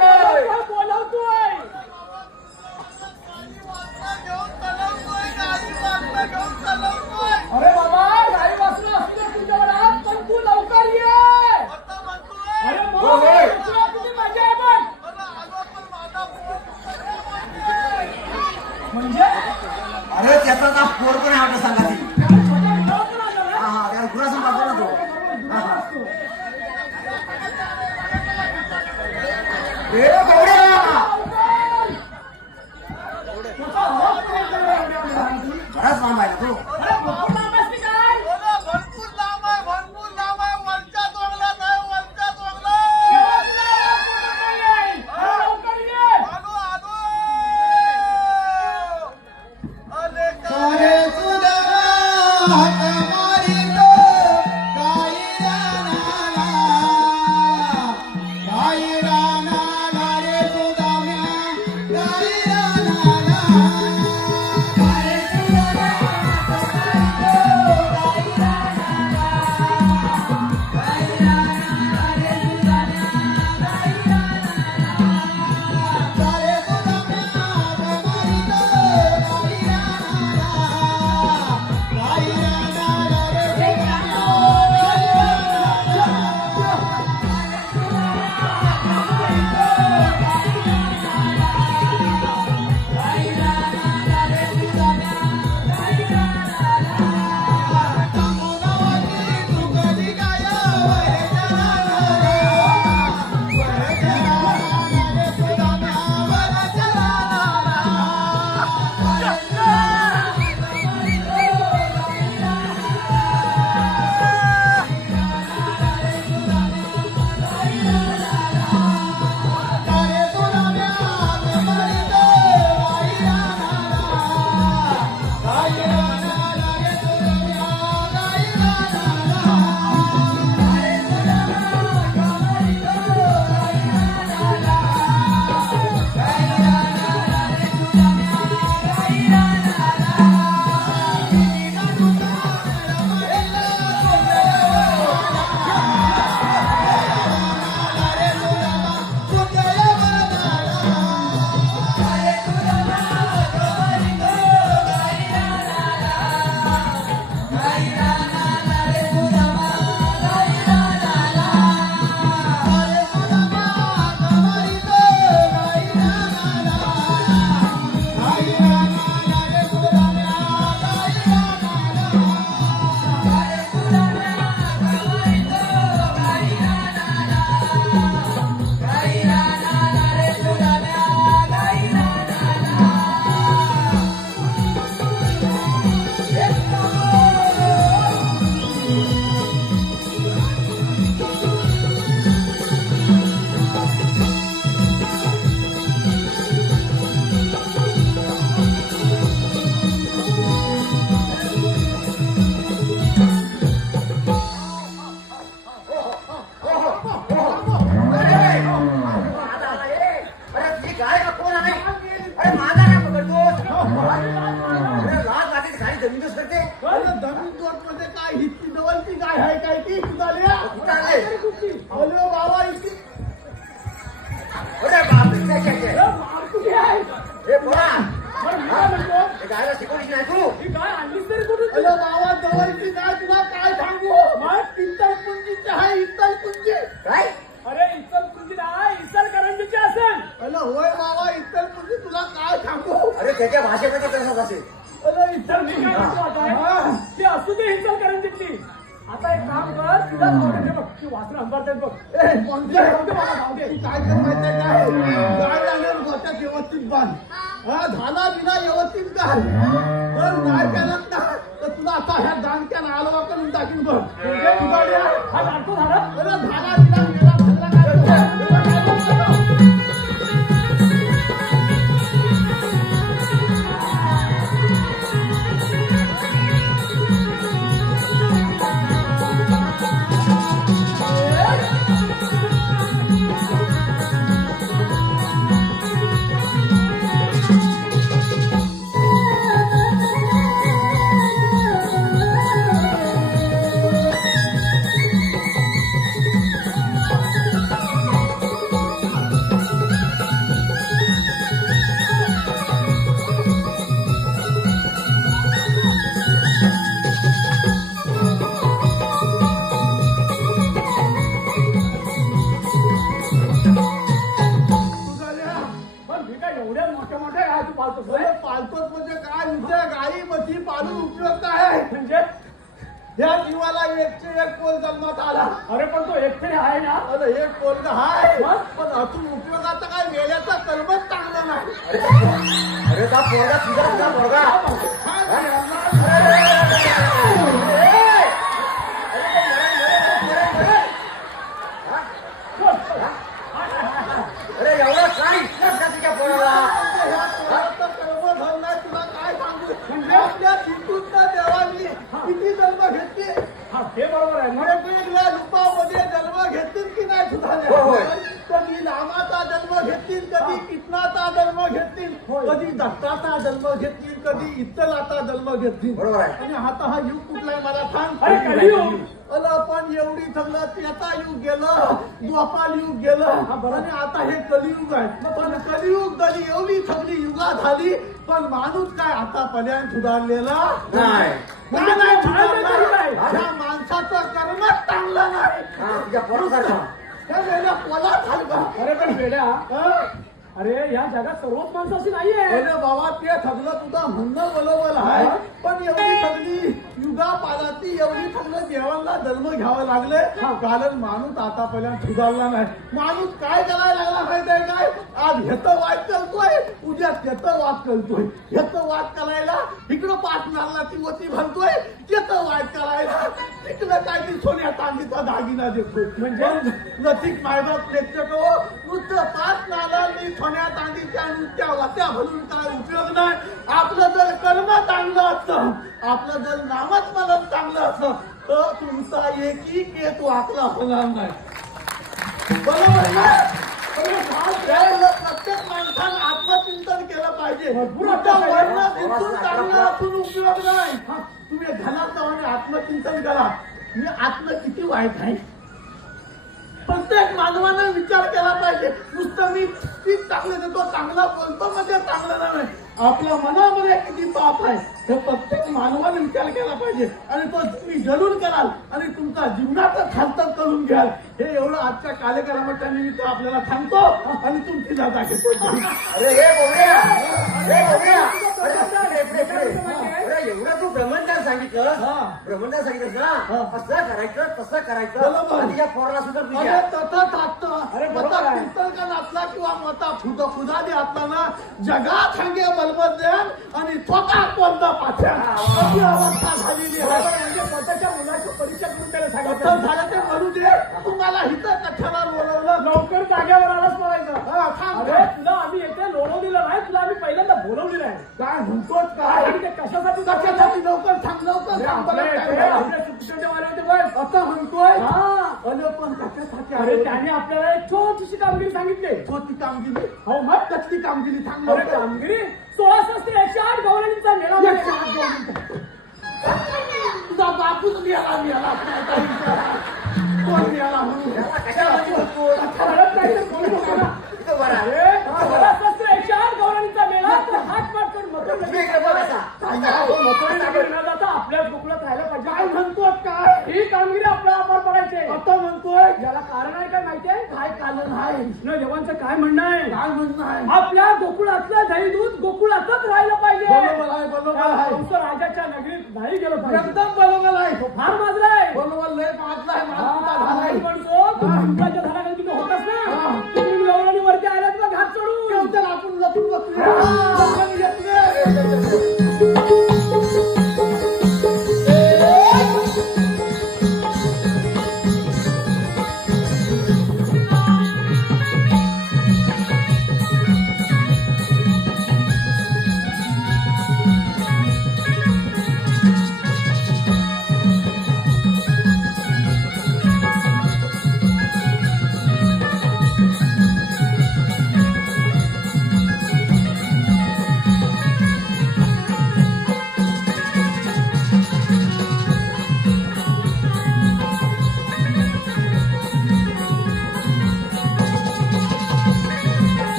अरे बाबा, गाडी वाचलं असलं तुझ्यावर आज, पण तू लवकर ये. अरे मग हो, होय. गोकुळात किती मजा आहे बघ. म्हणजे अरे त्याचा ना पोर पण आहे वाटतं सांगा ती. लवकर आलं ना? हा हा, त्याला गुरा सांभाळतो ना तो. हा हा. ए गौड्या, बराच लांब आहे ना तू. अरे बाबा, बसली काय? भरपूर लांब आहे, भरपूर लांब आहे. वरच्या डोंगरात आहे, वरच्या डोंगरात. लवकर ये. आलो, आलो. सारे सुदामा हात मारितो काही रानाला रे सुदाम्या काही रानाला. सारे सुदामा हात गाय का कोण आहे अरे माझा काय पकडतोस अरे लाज लागेल गाडी जमीनच करते अरे जमीन मध्ये काय हिची जवळची गाय आहे काय ती सुधारल्या कुठं आले? अरे बाबा इतकी अरे बापरे काय काय काय मारकुटी आहे हे पोरा पण मी काय म्हणतो हे गायला शिकवलीच नाही तू ही काय आणलीस तरी कुठून अरे बाबा जवळची गाय तुला काय सांगू मग इतलकुंजीची आहे इतलकुंजी काय अरे इचलकुंजी नाही इचलकरंजीची असेल अरे होय बाबा इतलकुंजी तुला काय सांगू अरे त्याच्या भाषेमध्ये कसं असेल अरे तर मी काय म्हणतो आता हा. ती असू दे इचलकरंजीतली आता एक काम कर तुला बघ ती वासरं अंबारतात बघ ए, कोणते? जाऊ दे मला, जाऊ दे. तू काय कर माहितीये काय गाय आणल्यावर गोट्यात व्यवस्थित बांध हा झाला बिना व्यवस्थित घाल तर नाही केलं ना तर तुला आता ह्या दांडक्यानं आलो करून टाकीन बघ तू गाड्या हा जाणतो झाला अरे झाला बिना गेला सगळा काय पण मी काय एवढ्या मोठ्या मोठ्या गाय तू पाळतोस अरे पालतोच म्हणजे काय उद्या गाई मधी पालून उपयोग काय म्हणजे या जीवाला एकचे एक पोल जन्मात आला अरे पण तो एकतरी आहे ना अरे एक पोलग हाय मग? पण अजून उपयोगाचा काय मेल्याचा कर्मच चांगला नाही अरे का पोरगा तुझा पोरगा अरे एवढं काय इतकंच का तुझ्या पोराला तुला काय सांगू आपल्या शिकून देवांनी किती जन्म घेतली हा ते बरोबर आहे मग वेगवेगळ्या रूपामध्ये जन्म घेतील की नाही होय, सुधारल्या होय. कधी रामाचा जन्म घेतील कधी कृष्णाचा जन्म घेतील कधी दत्ताचा जन्म घेतील कधी इत्तलाचा जन्म घेतील बरोबर आहे. आणि आता हा युग कुठला आहे मला सांग अरे कलियुग. अरे पण एवढी सगळं त्याचा युग गेलं द्वापार युग गेलं आणि आता हे कलियुग आहे पण कलियुग झाली एवढी सगळी युगा झाली पण माणूस काय आतापर्यंत सुधारलेला नाही. नाही सुधारला नाही. ह्या माणसाचं कर्मच चांगलं नाही हा, तुझ्या पोरासारखा त्या वेळेला पोला झाला अरे पण वेड्या अरे या जगात सर्वच माणसं अशी नाहीये अरे बाबा ते सगळं तुझा म्हणणं बरोबर आहे पण एवढी सगळी युगापादाची एवढी सगळं देवांना जन्म घ्यावं लागले कारण माणूस आतापर्यंत सुधारला नाही माणूस काय करायला लागला माहितीये काय आज ह्याचं वाद करतोय उद्या त्याचं वाद करतोय ह्याचं वाद करायला इकडं 5 नारळाची वती भरतोय त्याचं वाद करायला तिकडं काय ती सोन्या चांदीचा दागिना देतोय म्हणजे नथिक मायबाप प्रेक्षक नुसतं 5 नारळांनी सोन्या चांदीच्या नुसत्या वात्या भरून काय उपयोग नाही आपलं जर कर्म चांगलं असतं आपलं जर नामस्मरण चांगलं असतं तर तुमचा एकही केस वाचला होणार नाही बरोबर ना त्यावेळेला प्रत्येक माणसानं आत्मचिंतन केलं पाहिजे तुमच्या वर्ण दिसून चांगलं असून उपयोग नाही तुम्ही घनात जाऊन आत्मचिंतन करा मी आत्म किती वाईट आहे प्रत्येक मानवानं विचार केला पाहिजे नुसतं मी स्पीच चांगलं देतो चांगला बोलतो म्हणजे चांगलं नाही आपल्या मनामध्ये किती पाप आहे हे प्रत्येक मानवाने विचार केला पाहिजे आणि तो तुम्ही जरूर कराल आणि तुमचा जीवनाचं खालतं करून घ्याल हे एवढं आजच्या कार्यक्रमाच्या निमित्त आपल्याला सांगतो आणि तुमची जागा घेतो अरे हे बोबड्या हे बोबड्या अरे एवढं तू ब्रह्मज्ञान सांगितलं ब्रह्मज्ञान सांगितलं ना असं करायचं तसं करायचं बरोबर. आणि या पोराला सुद्धा अरे तुझ्या तसंच असतं अरे बरोबर मता आहे. कीर्तन असला किंवा मता फुदादी असला ना जगात सांगे बलबद्यान आणि स्वतः कोणता पाठ्या अशी अवस्था झालेली आहे म्हणजे स्वतःच्या मुलाची परीक्षा करून त्याला तसं सांगितलं झालं ते म्हणू दे तुम्हाला हिथं कथाला बोलवलं लवकर जाग्यावर आलाच म्हणायचं हा, सांग. अरे तुला आम्ही येथे लोळवलेलं नाही तुला आम्ही पहिल्यांदा बोलवलेलं आहे काय म्हणतोच काय आणि ते कशासाठी कशासाठी लवकर सांग लवकर सांग आपल्या बरं इथे काय झालं? आपल्या सुट्टीच्या वाले होते बघ असं म्हणतोय हा अरे पण पण त्याच्यासाठी अरे आलो. त्याने आपल्याला एक छोटीशी कामगिरी सांगितली. छोटी कामगिरी हो मग कसली कामगिरी सांग अरे लवकर. कामगिरी 16 गौरणींचा मेळा एक शहात जाऊन. तुझा बापूच मिळाला कोण मिळाला म्हणून कशाला म्हणतो? परत नाही तर बोलू नको ना. इथं बरं आहे. अरे 16 गौरणींचा मेळा तर हात पाठ करून तुम्ही इकडे बघा असा. आपल्याच गोकुळात राहायला पाहिजे. काय म्हणतो काय ही कामगिरी आपल्याला पार पडायची. आता म्हणतोय याला कारण आहे काय माहितीये? काय कारण आहे कृष्ण देवांचं काय म्हणणं आहे? काय म्हणणं आहे आपल्या गोकुळातलं दही दूध गोकुळातच राहिलं पाहिजे. बरोबर आहे बरोबर आहे कंस राजाच्या नगरीत नाही गेलं पाहिजे. एकदम बरोबर आहे तो फार माजलाय. बरोबर लय माजला आहे माजला हा, झालाय. मी म्हणतो तू शिंपल्याच्या झाडाखाली तिथे होतास ना, तुम्ही गौराणी वरती आल्या तुला घाट चढून. केवढ्याला आपण लपून बसूया आपण येत नाही.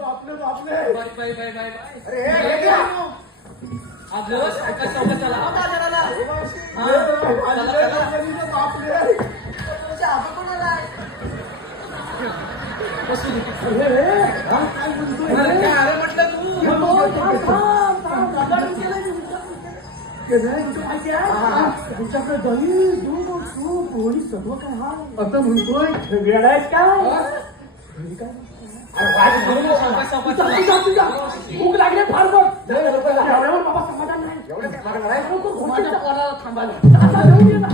बापले बापले अरे हे घ्या. अगं सायकल चौकात चला हा बाजाराला. बापले तुमच्या हातात कोण आलाय? बसू दे. काय म्हणतोय अरे काय अरे म्हटलं तू त्यांच्याकडे दही दूध तूप पोळी सर्व काय हा आता म्हणतोय वेळ आहे काय? सावकाश सावकाश चला. भूक लागली फार बघ. एवढ्यावर बाबा समाधान नाही. एवढं काय लागणार आहे? लवकर माझ्या घोटीचा पोराला थांबायला तासा घेऊन ये ना.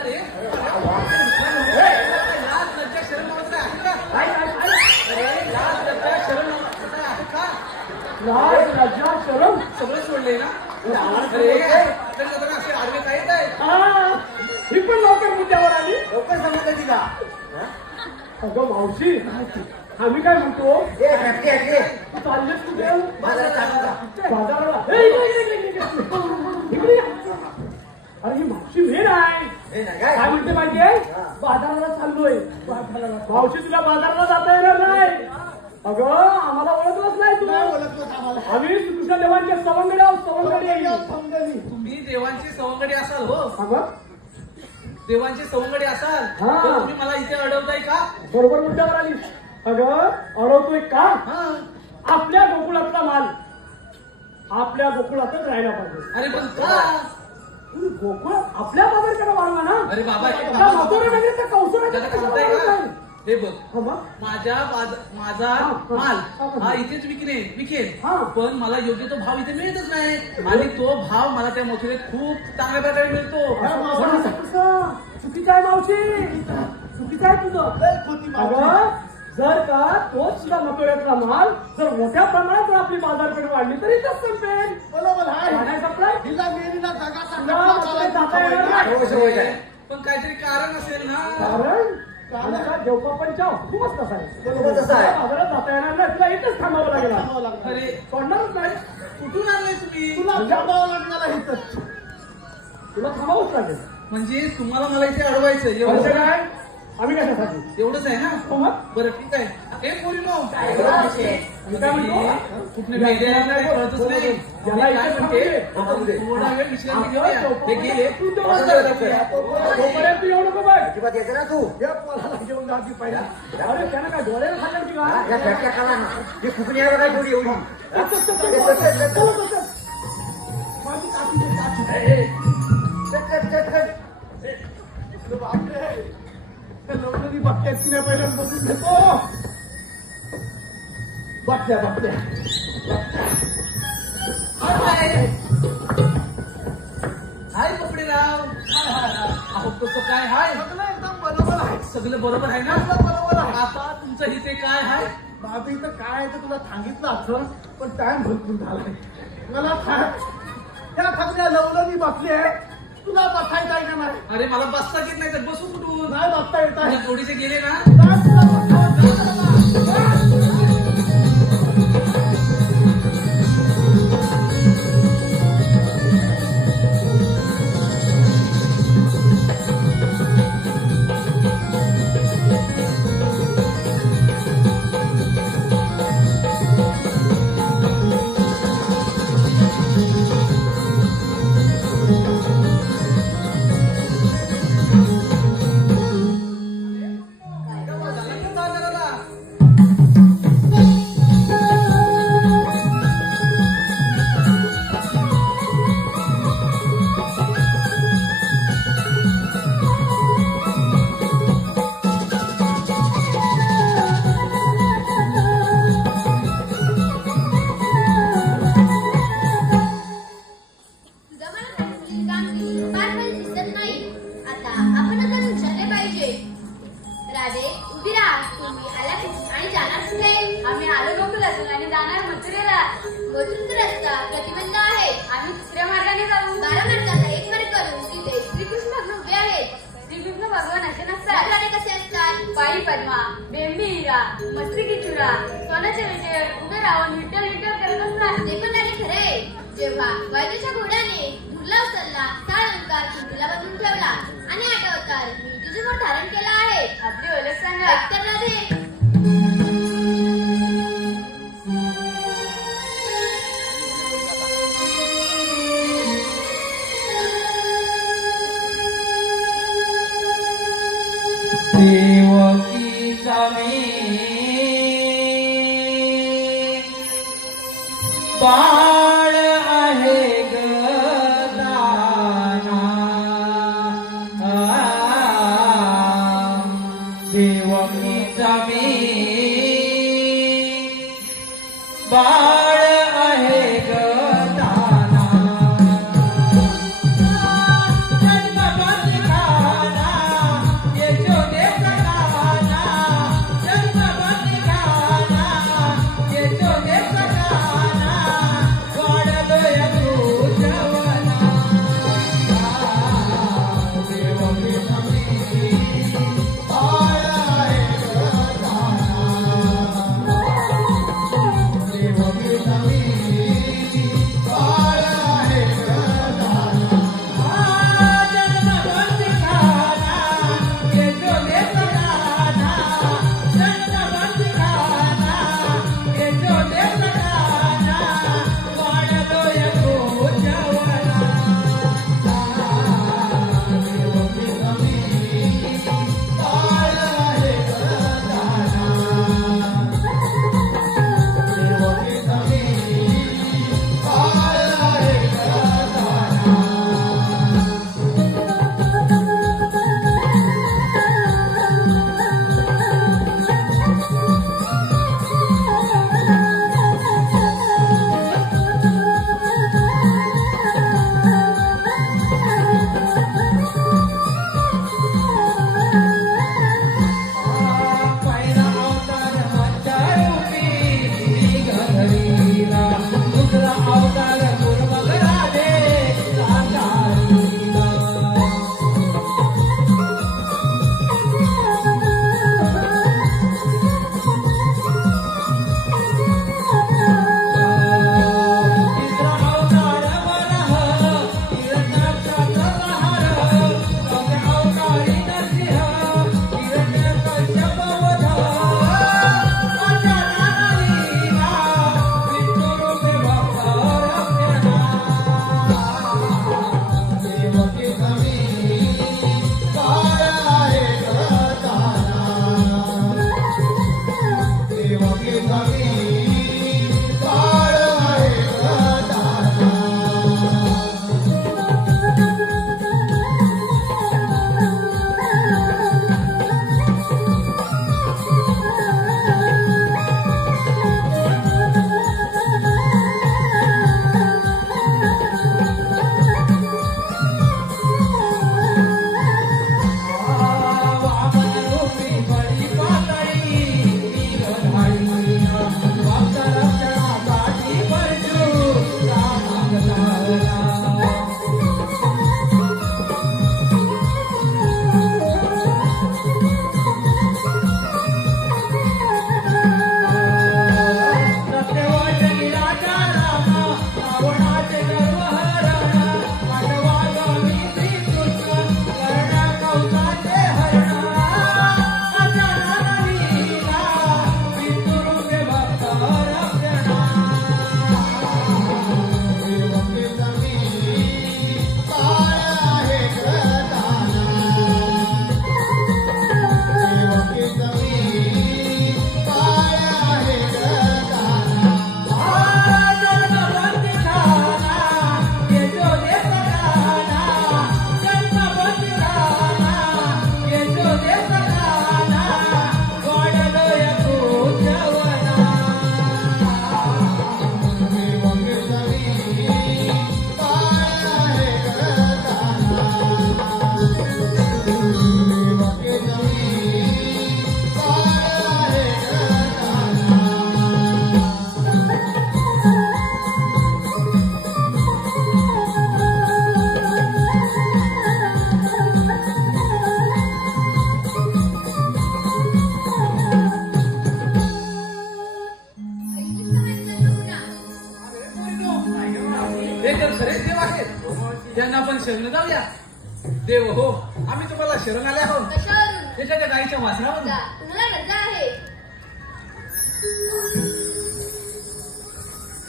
अरे लाज लज्जा शरम नावाचं काय आहे का? अरे लाज लज्जा शरम नावाचं काय आहे का? लाज लज्जा शरम. सगळं सोडलंय ना. अरे आपल्याला जरा असे आडवे काय येत आहेत? हा, ही पण लवकर मुद्द्यावर आली. लवकर सांगितलं तिला. अगं मावशी आम्ही काय म्हणतो ए, नक्की आहे ते. तू चाललेस कुठे? बाजारात चालू जा. बाजाराला. ए, इकडे. इकडे ये. अरे ही मावशी वेळ आहे. हे नाही काय काय? म्हणते माहितीये? बाजाराला चाललोय. मावशी तुला बाजाराला जाता येणार नाही. अगं आम्हाला ओळखलंच नाही तू. काय बोलत आम्हाला आम्ही श्रीकृष्ण देवांचे सवंगडी आहोत सवंगडी. तुम्ही देवांची सवंगडी असाल हो. अगं देवांची सवंगडी असाल हा. तर तुम्ही मला इथे अडवताय का? बरोबर मुद्द्यावर आली. अगं अडवतोय का? हा. आपल्या गोकुळातला माल आपल्या गोकुळातच राहायला पाहिजे. अरे पण का? गोकुळ आपल्या बाजारकडे वाढला ना. अरे बाबा, एक त्या मथुरा नगरीत कौशल्याच्या त्याला कशाला सांगताय वाढत का? नाही? हे बघ हा मग? माझा माल हा इथेच विकेल हा. पण मला योग्य तो भाव इथे मिळतच नाही आणि तो भाव मला त्या मथुरेत खूप चांगल्या प्रकारे मिळतो. पण असं कसं? चुकीचं आहे मावशी. चुकीचं आहे तुझं. लय खोटी मावशी. अगं जर का तोच सुद्धा मथुऱ्यातला माल जर मोठ्या प्रमाणात जर आपली बाजारपेठ वाढली तरी इथंच संपेल. बरोबर आहे काय संपलाय? हिला मेरीला जगाचा तुला कटला मथुरेत जाता चालायचा येणार नाही. हो, सवय आहे. पण काहीतरी कारण असेल ना. कारण आमचा देवपापांच्या हुकूमच तसा आहे. बरोबर तसं आहे. बाजारात जाता येणार नाही. तुला इथंच थांबावं लागेल. थांबावं लागणार. अरे सोडणारच नाही. कुठून आणले तुम्ही? तुला थांबावं लागणार आहे इथंच. तुला थांबावंच लागेल. म्हणजे तुम्हाला मला इथे अडवायचं म्हणजे एवढं काय? आम्ही कशासाठी तेवढंच आहे ना हो मग बरं ठीक आहे हे पोरी मग मी काय म्हणतो कुठने भेटले नाही कळतच नाही ज्याला मी काय इथे म्हणते थोडा वेळ विश्रांती घेऊया ते गेले तू तेवढं तोपर्यंत येऊ नको बघ अजिबात येते ना तू या पोराला घेऊन जाती पहिला अरे त्यानं काय डोळ्याला खाल्लं की हा, का या घरच्या खाला ना ही फुकणी आहे बघा थोडी एवढी माझी काठी दे, काठी. बापरे लवकरी बघत्यात की नाही पहिल्या बघून घेतो बघत्या हाय कपडेराव अहो कसं काय हाय सगळं एकदम बरोबर आहे सगळं बरोबर आहे ना सगळं बरोबर आहे आता तुमचं इथे काय आहे माझं इथं काय आहे ते तुला सांगितलं असं पण टाइम भरपूर झालाय मला त्या सगळ्या लवलनी बसले तुला बसायचं आहे का नाही अरे मला बसता येत नाही तर बसू कुठून नाही बसता येत आहे तुझ्या जोडीचे गेले ना नाही तुला बसता येत नाही. तुझं मला सांगितलेली कामगिरी फार काही दिसत नाही आता आपण आता विचारले पाहिजे राधे उभी राहा तुम्ही आला कुठे आणि जाणार कुठे आम्ही आलो गोकुलातून आणि जाणार मथुरेला मथुरेचा रस्ता प्रतिबंध आहे आम्ही दुसऱ्या मार्गाने जाऊ 12 मार्गाचा एक मार्ग करून तिथे श्रीकृष्ण भगवान उभे आहेत श्रीकृष्ण भगवान असे नसतात राधे कसे असतात पायी पद्मा बेंबी हिरा मस्तकी चुरा सोन्याचे विजय उभे राहून विठ्ठल विठ्ठल करत असतात ते पण राधे खरे जेव्हा वैद्याच्या घोड्याने दुर्लभ सल्ला 6 अलंकार चिंतूला बनवून ठेवला आणि 8 अवतार मी तुझे मोठ धारण केला आहे आपली ओळख सांगा तर राधे देवकीचा मी बाळ आहे गदाना देवकीचा मी बाळ आहे गदाना देवकी त्यांना आपण शरण जाऊया. देव हो, आम्ही तुम्हाला शरण आले आहोत. कशावरून त्याच्या त्या गाईच्या वासरावरून. जा, तुम्हाला रजा आहे.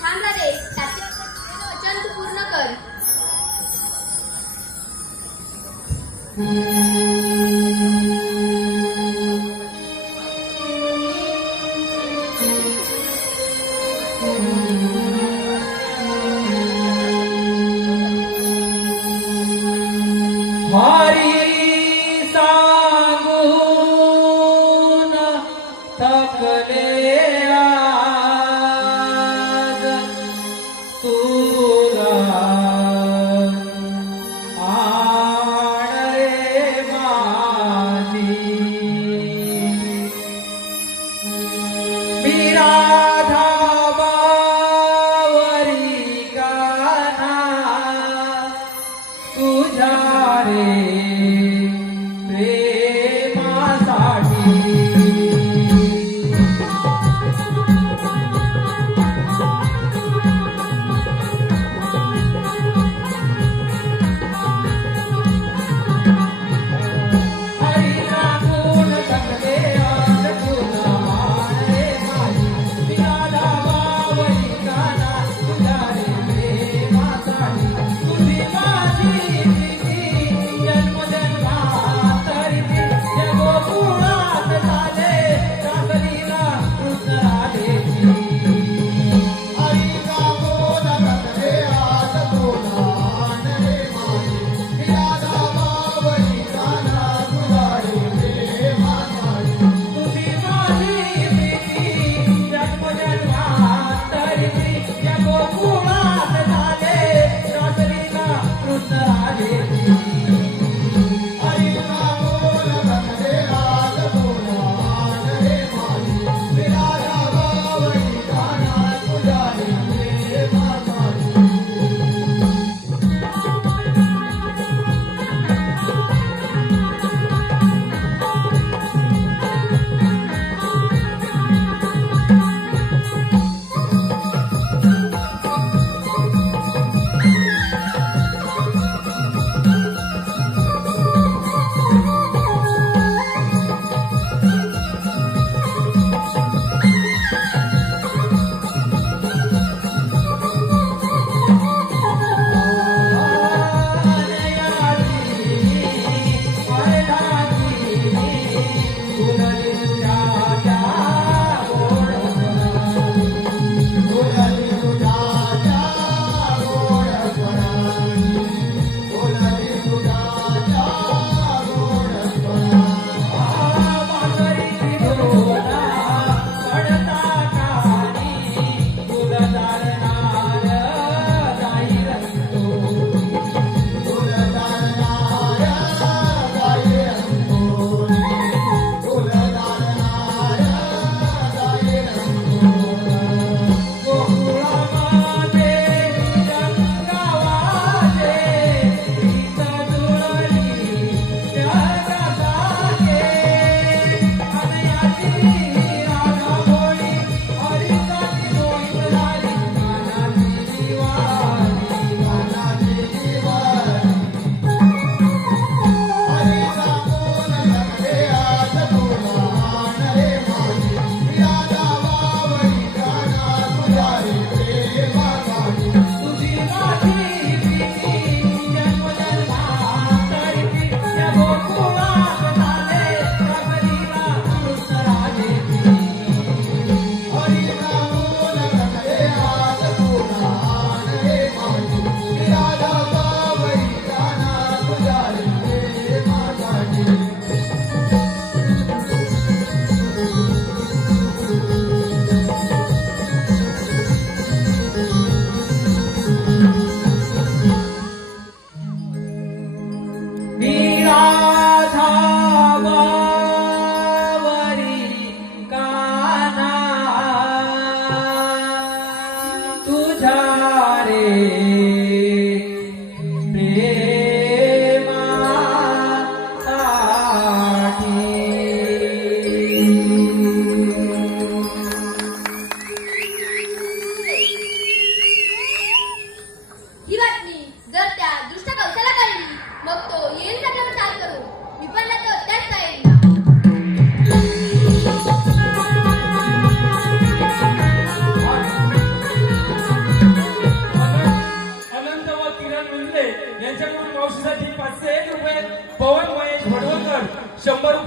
थांब रे, तात्या वचन तू पूर्ण कर. हरी सांगून थकले आज तुला आण रे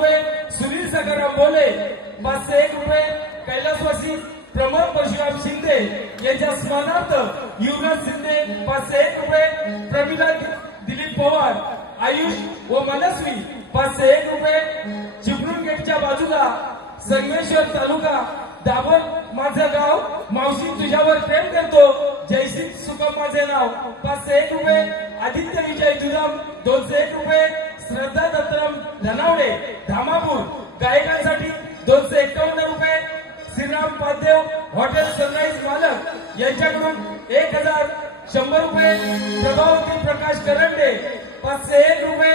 रुपये सुनील सखाराम बोले, 501 रुपये कैलासवासी प्रमोद परशुराम शिंदे यांच्या स्मरणार्थ युवराज शिंदे 501 रुपये, प्रमिला दिलीप पवार, आयुष व मनस्वी 501 रुपये, चिपळूण गेटच्या बाजूला संगमेश्वर तालुका दाभोळ माझं गाव, मावशी तुझ्यावर प्रेम करतो, जयसिंग सुकम माझे नाव 501 रुपये, आदित्य विजय जुदाम 201 रुपये, श्रद्धा दत्तराम धनावडे धामापूर गायकांसाठी 251 रुपये, श्रीराम पादेव हॉटेल सनराईज मालक यांच्याकडून 1100 रुपये, प्रभावती प्रकाश करंडे 501 रुपये,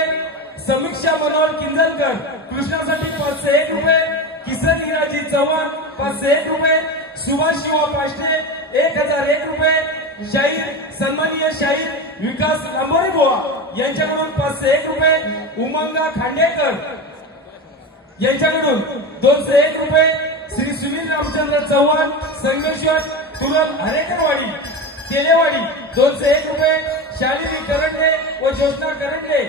समीक्षा मनोहर किंजलकर कृष्णासाठी 501 रुपये, किसन हिराजी चव्हाण 501 रुपये, सुभाष शिवा पाष्टे 1001 रुपये, शाहीर सन्माननीय शाहीर विकास लांबोरी बुवा यांच्याकडून 501 रुपये, उमंगा खांडेकर यांच्याकडून 201 रुपये, श्री सुनील रामचंद्र चव्हाण संगमेश्वर तुरल हरेकरवाडी तेलेवाडी 201 रुपये, शालिनी करंडे व ज्योत्ना करंडे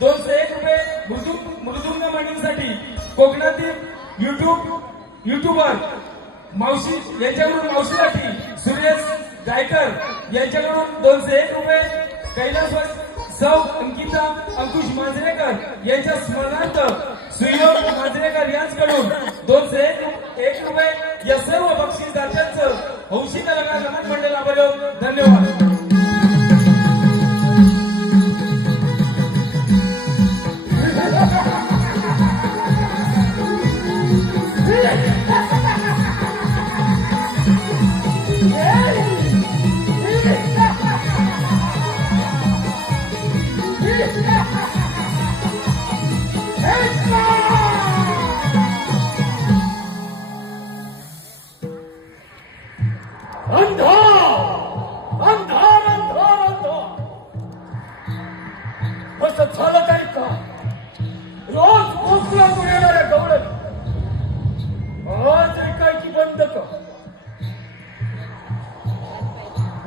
201 रुपये, मृदुंग मंडळींसाठी कोकणातील युट्यूबर मावशी यांच्याकडून मावशीसाठी सुरेश गायकर यांच्याकडून 201 रुपये, कैलासवासी सौ अंकिता अंकुश मांजरेकर यांच्या स्मरणार्थ सुयोग मांजरेकर यांच्याकडून 201 रुपये, या सर्व बक्षीसदात्यांचं हौशी कलाकार रमण मंडळ आभार. धन्यवाद.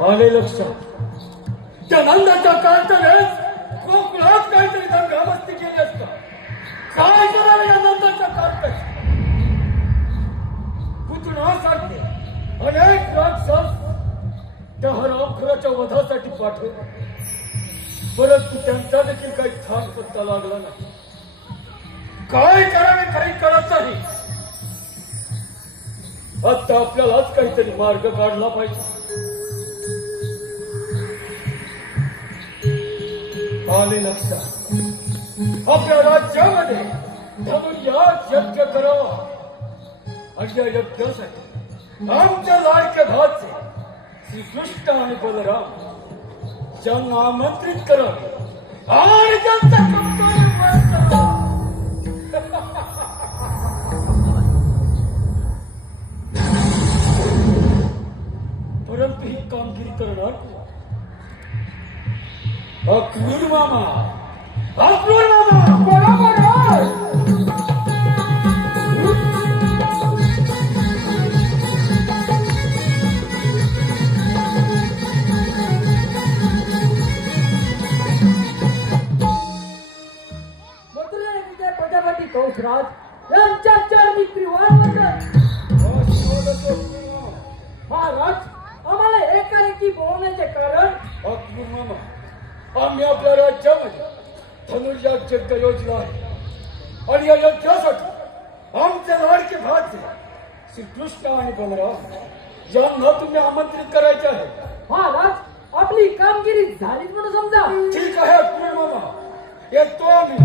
आले लक्षात, त्या नंदाच्या काळच्या वेळेस कोकणात काहीतरी दंगामस्ती केली असता. काय करावं या नंदाच्या काळात? पुतणासारखे अनेक राक्षस त्या हरामखोराच्या वधासाठी पाठवले, परंतु त्यांचा देखील काही थांब पत्ता लागला नाही. काय करावे काही कळत नाही. आता आपल्यालाच काहीतरी मार्ग काढला पाहिजे. आले लक्षात, आपल्या राज्यामध्ये धनुर्याग यज्ञ करावा आणि या यज्ञासाठी आमच्या लाडक्या भाचे श्रीकृष्ण आणि बलराम यांना आमंत्रित करावे आणि त्यांचा परंतु ही कामगिरी करणार अक्रूर मामा, अक्रूर मामा बरोबर आहे. मथुरा विजय प्रजापती कौशराज यांच्या चरणी त्रिवार वंदन. महाराज, आम्हाला एकाएकी बोलण्याचे कारण अक्रूर मामा, आम्ही आपल्या राज्यामध्ये धनुर्याग यज्ञ योजना आहे आणि या यज्ञासाठी आमचे लाडके भाचे श्रीकृष्ण आणि बलराम यांना तुम्ही आमंत्रित करायचे आहे. महाराज, आपली कामगिरी झालीच म्हणून समजा. ठीक आहे अक्रूर मामा, येतो आम्ही.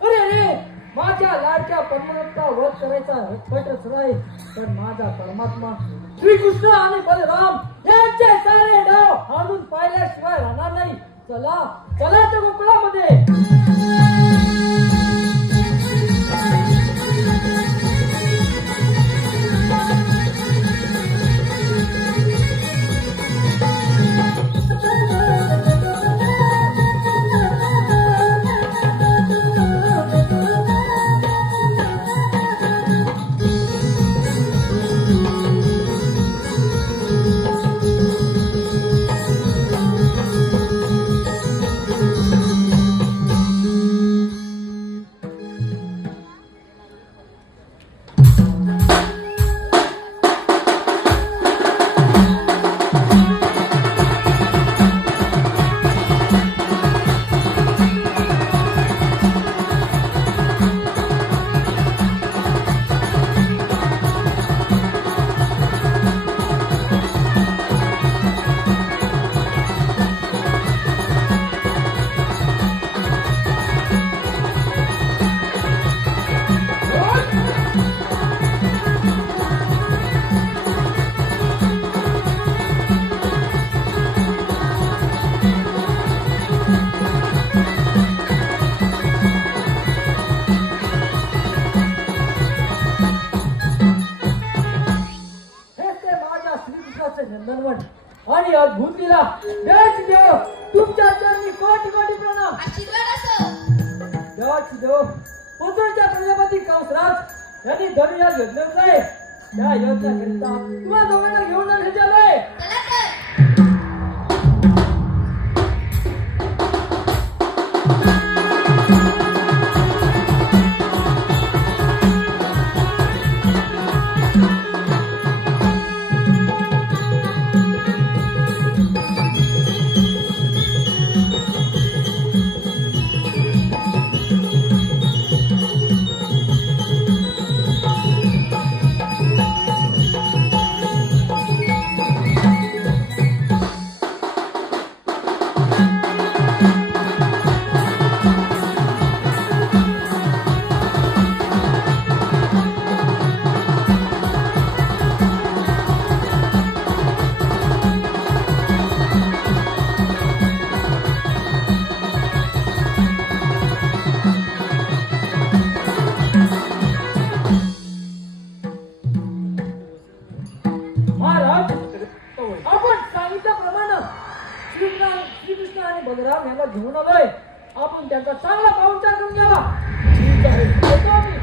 अरे रे, माझ्या लाडक्या परमात्मा वध करायचा हटपटच नाही, पण माझा परमात्मा श्रीकृष्ण आणि बलराम यांचे सारे डाव हाणून पाहिल्याशिवाय राहणार नाही. चला चला त्या गोकुळामध्ये. तुमच्या देवाची देव तुमच्या चरणी कोटी कोटी प्रणाम. आशीर्वाद असो. देवाची देव पुत्रच्या प्रजापती कंसराज यांनी धनुया घेतलेलं आहे. या योजनेकरिता तुम्हाला दोघांना घेऊन आले. चला तर. महाराज आपण सांगितल्याप्रमाणे श्रीकृष्ण आणि बलराम यांना घेऊन आलोय. आपण त्यांचा चांगला पाहुणचार करून घ्यावा. ठीक आहे. येतो आम्ही.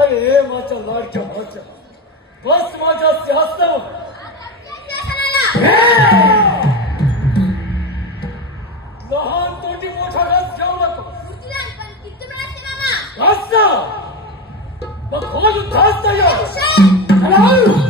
अरे माझ्या लाडक्या भाच्या बस माझ्या सिंहासनावर. लहान तोटी मोठा घास घेऊ नको. घास ना मग हो युद्धास तयार. हुशार. चला.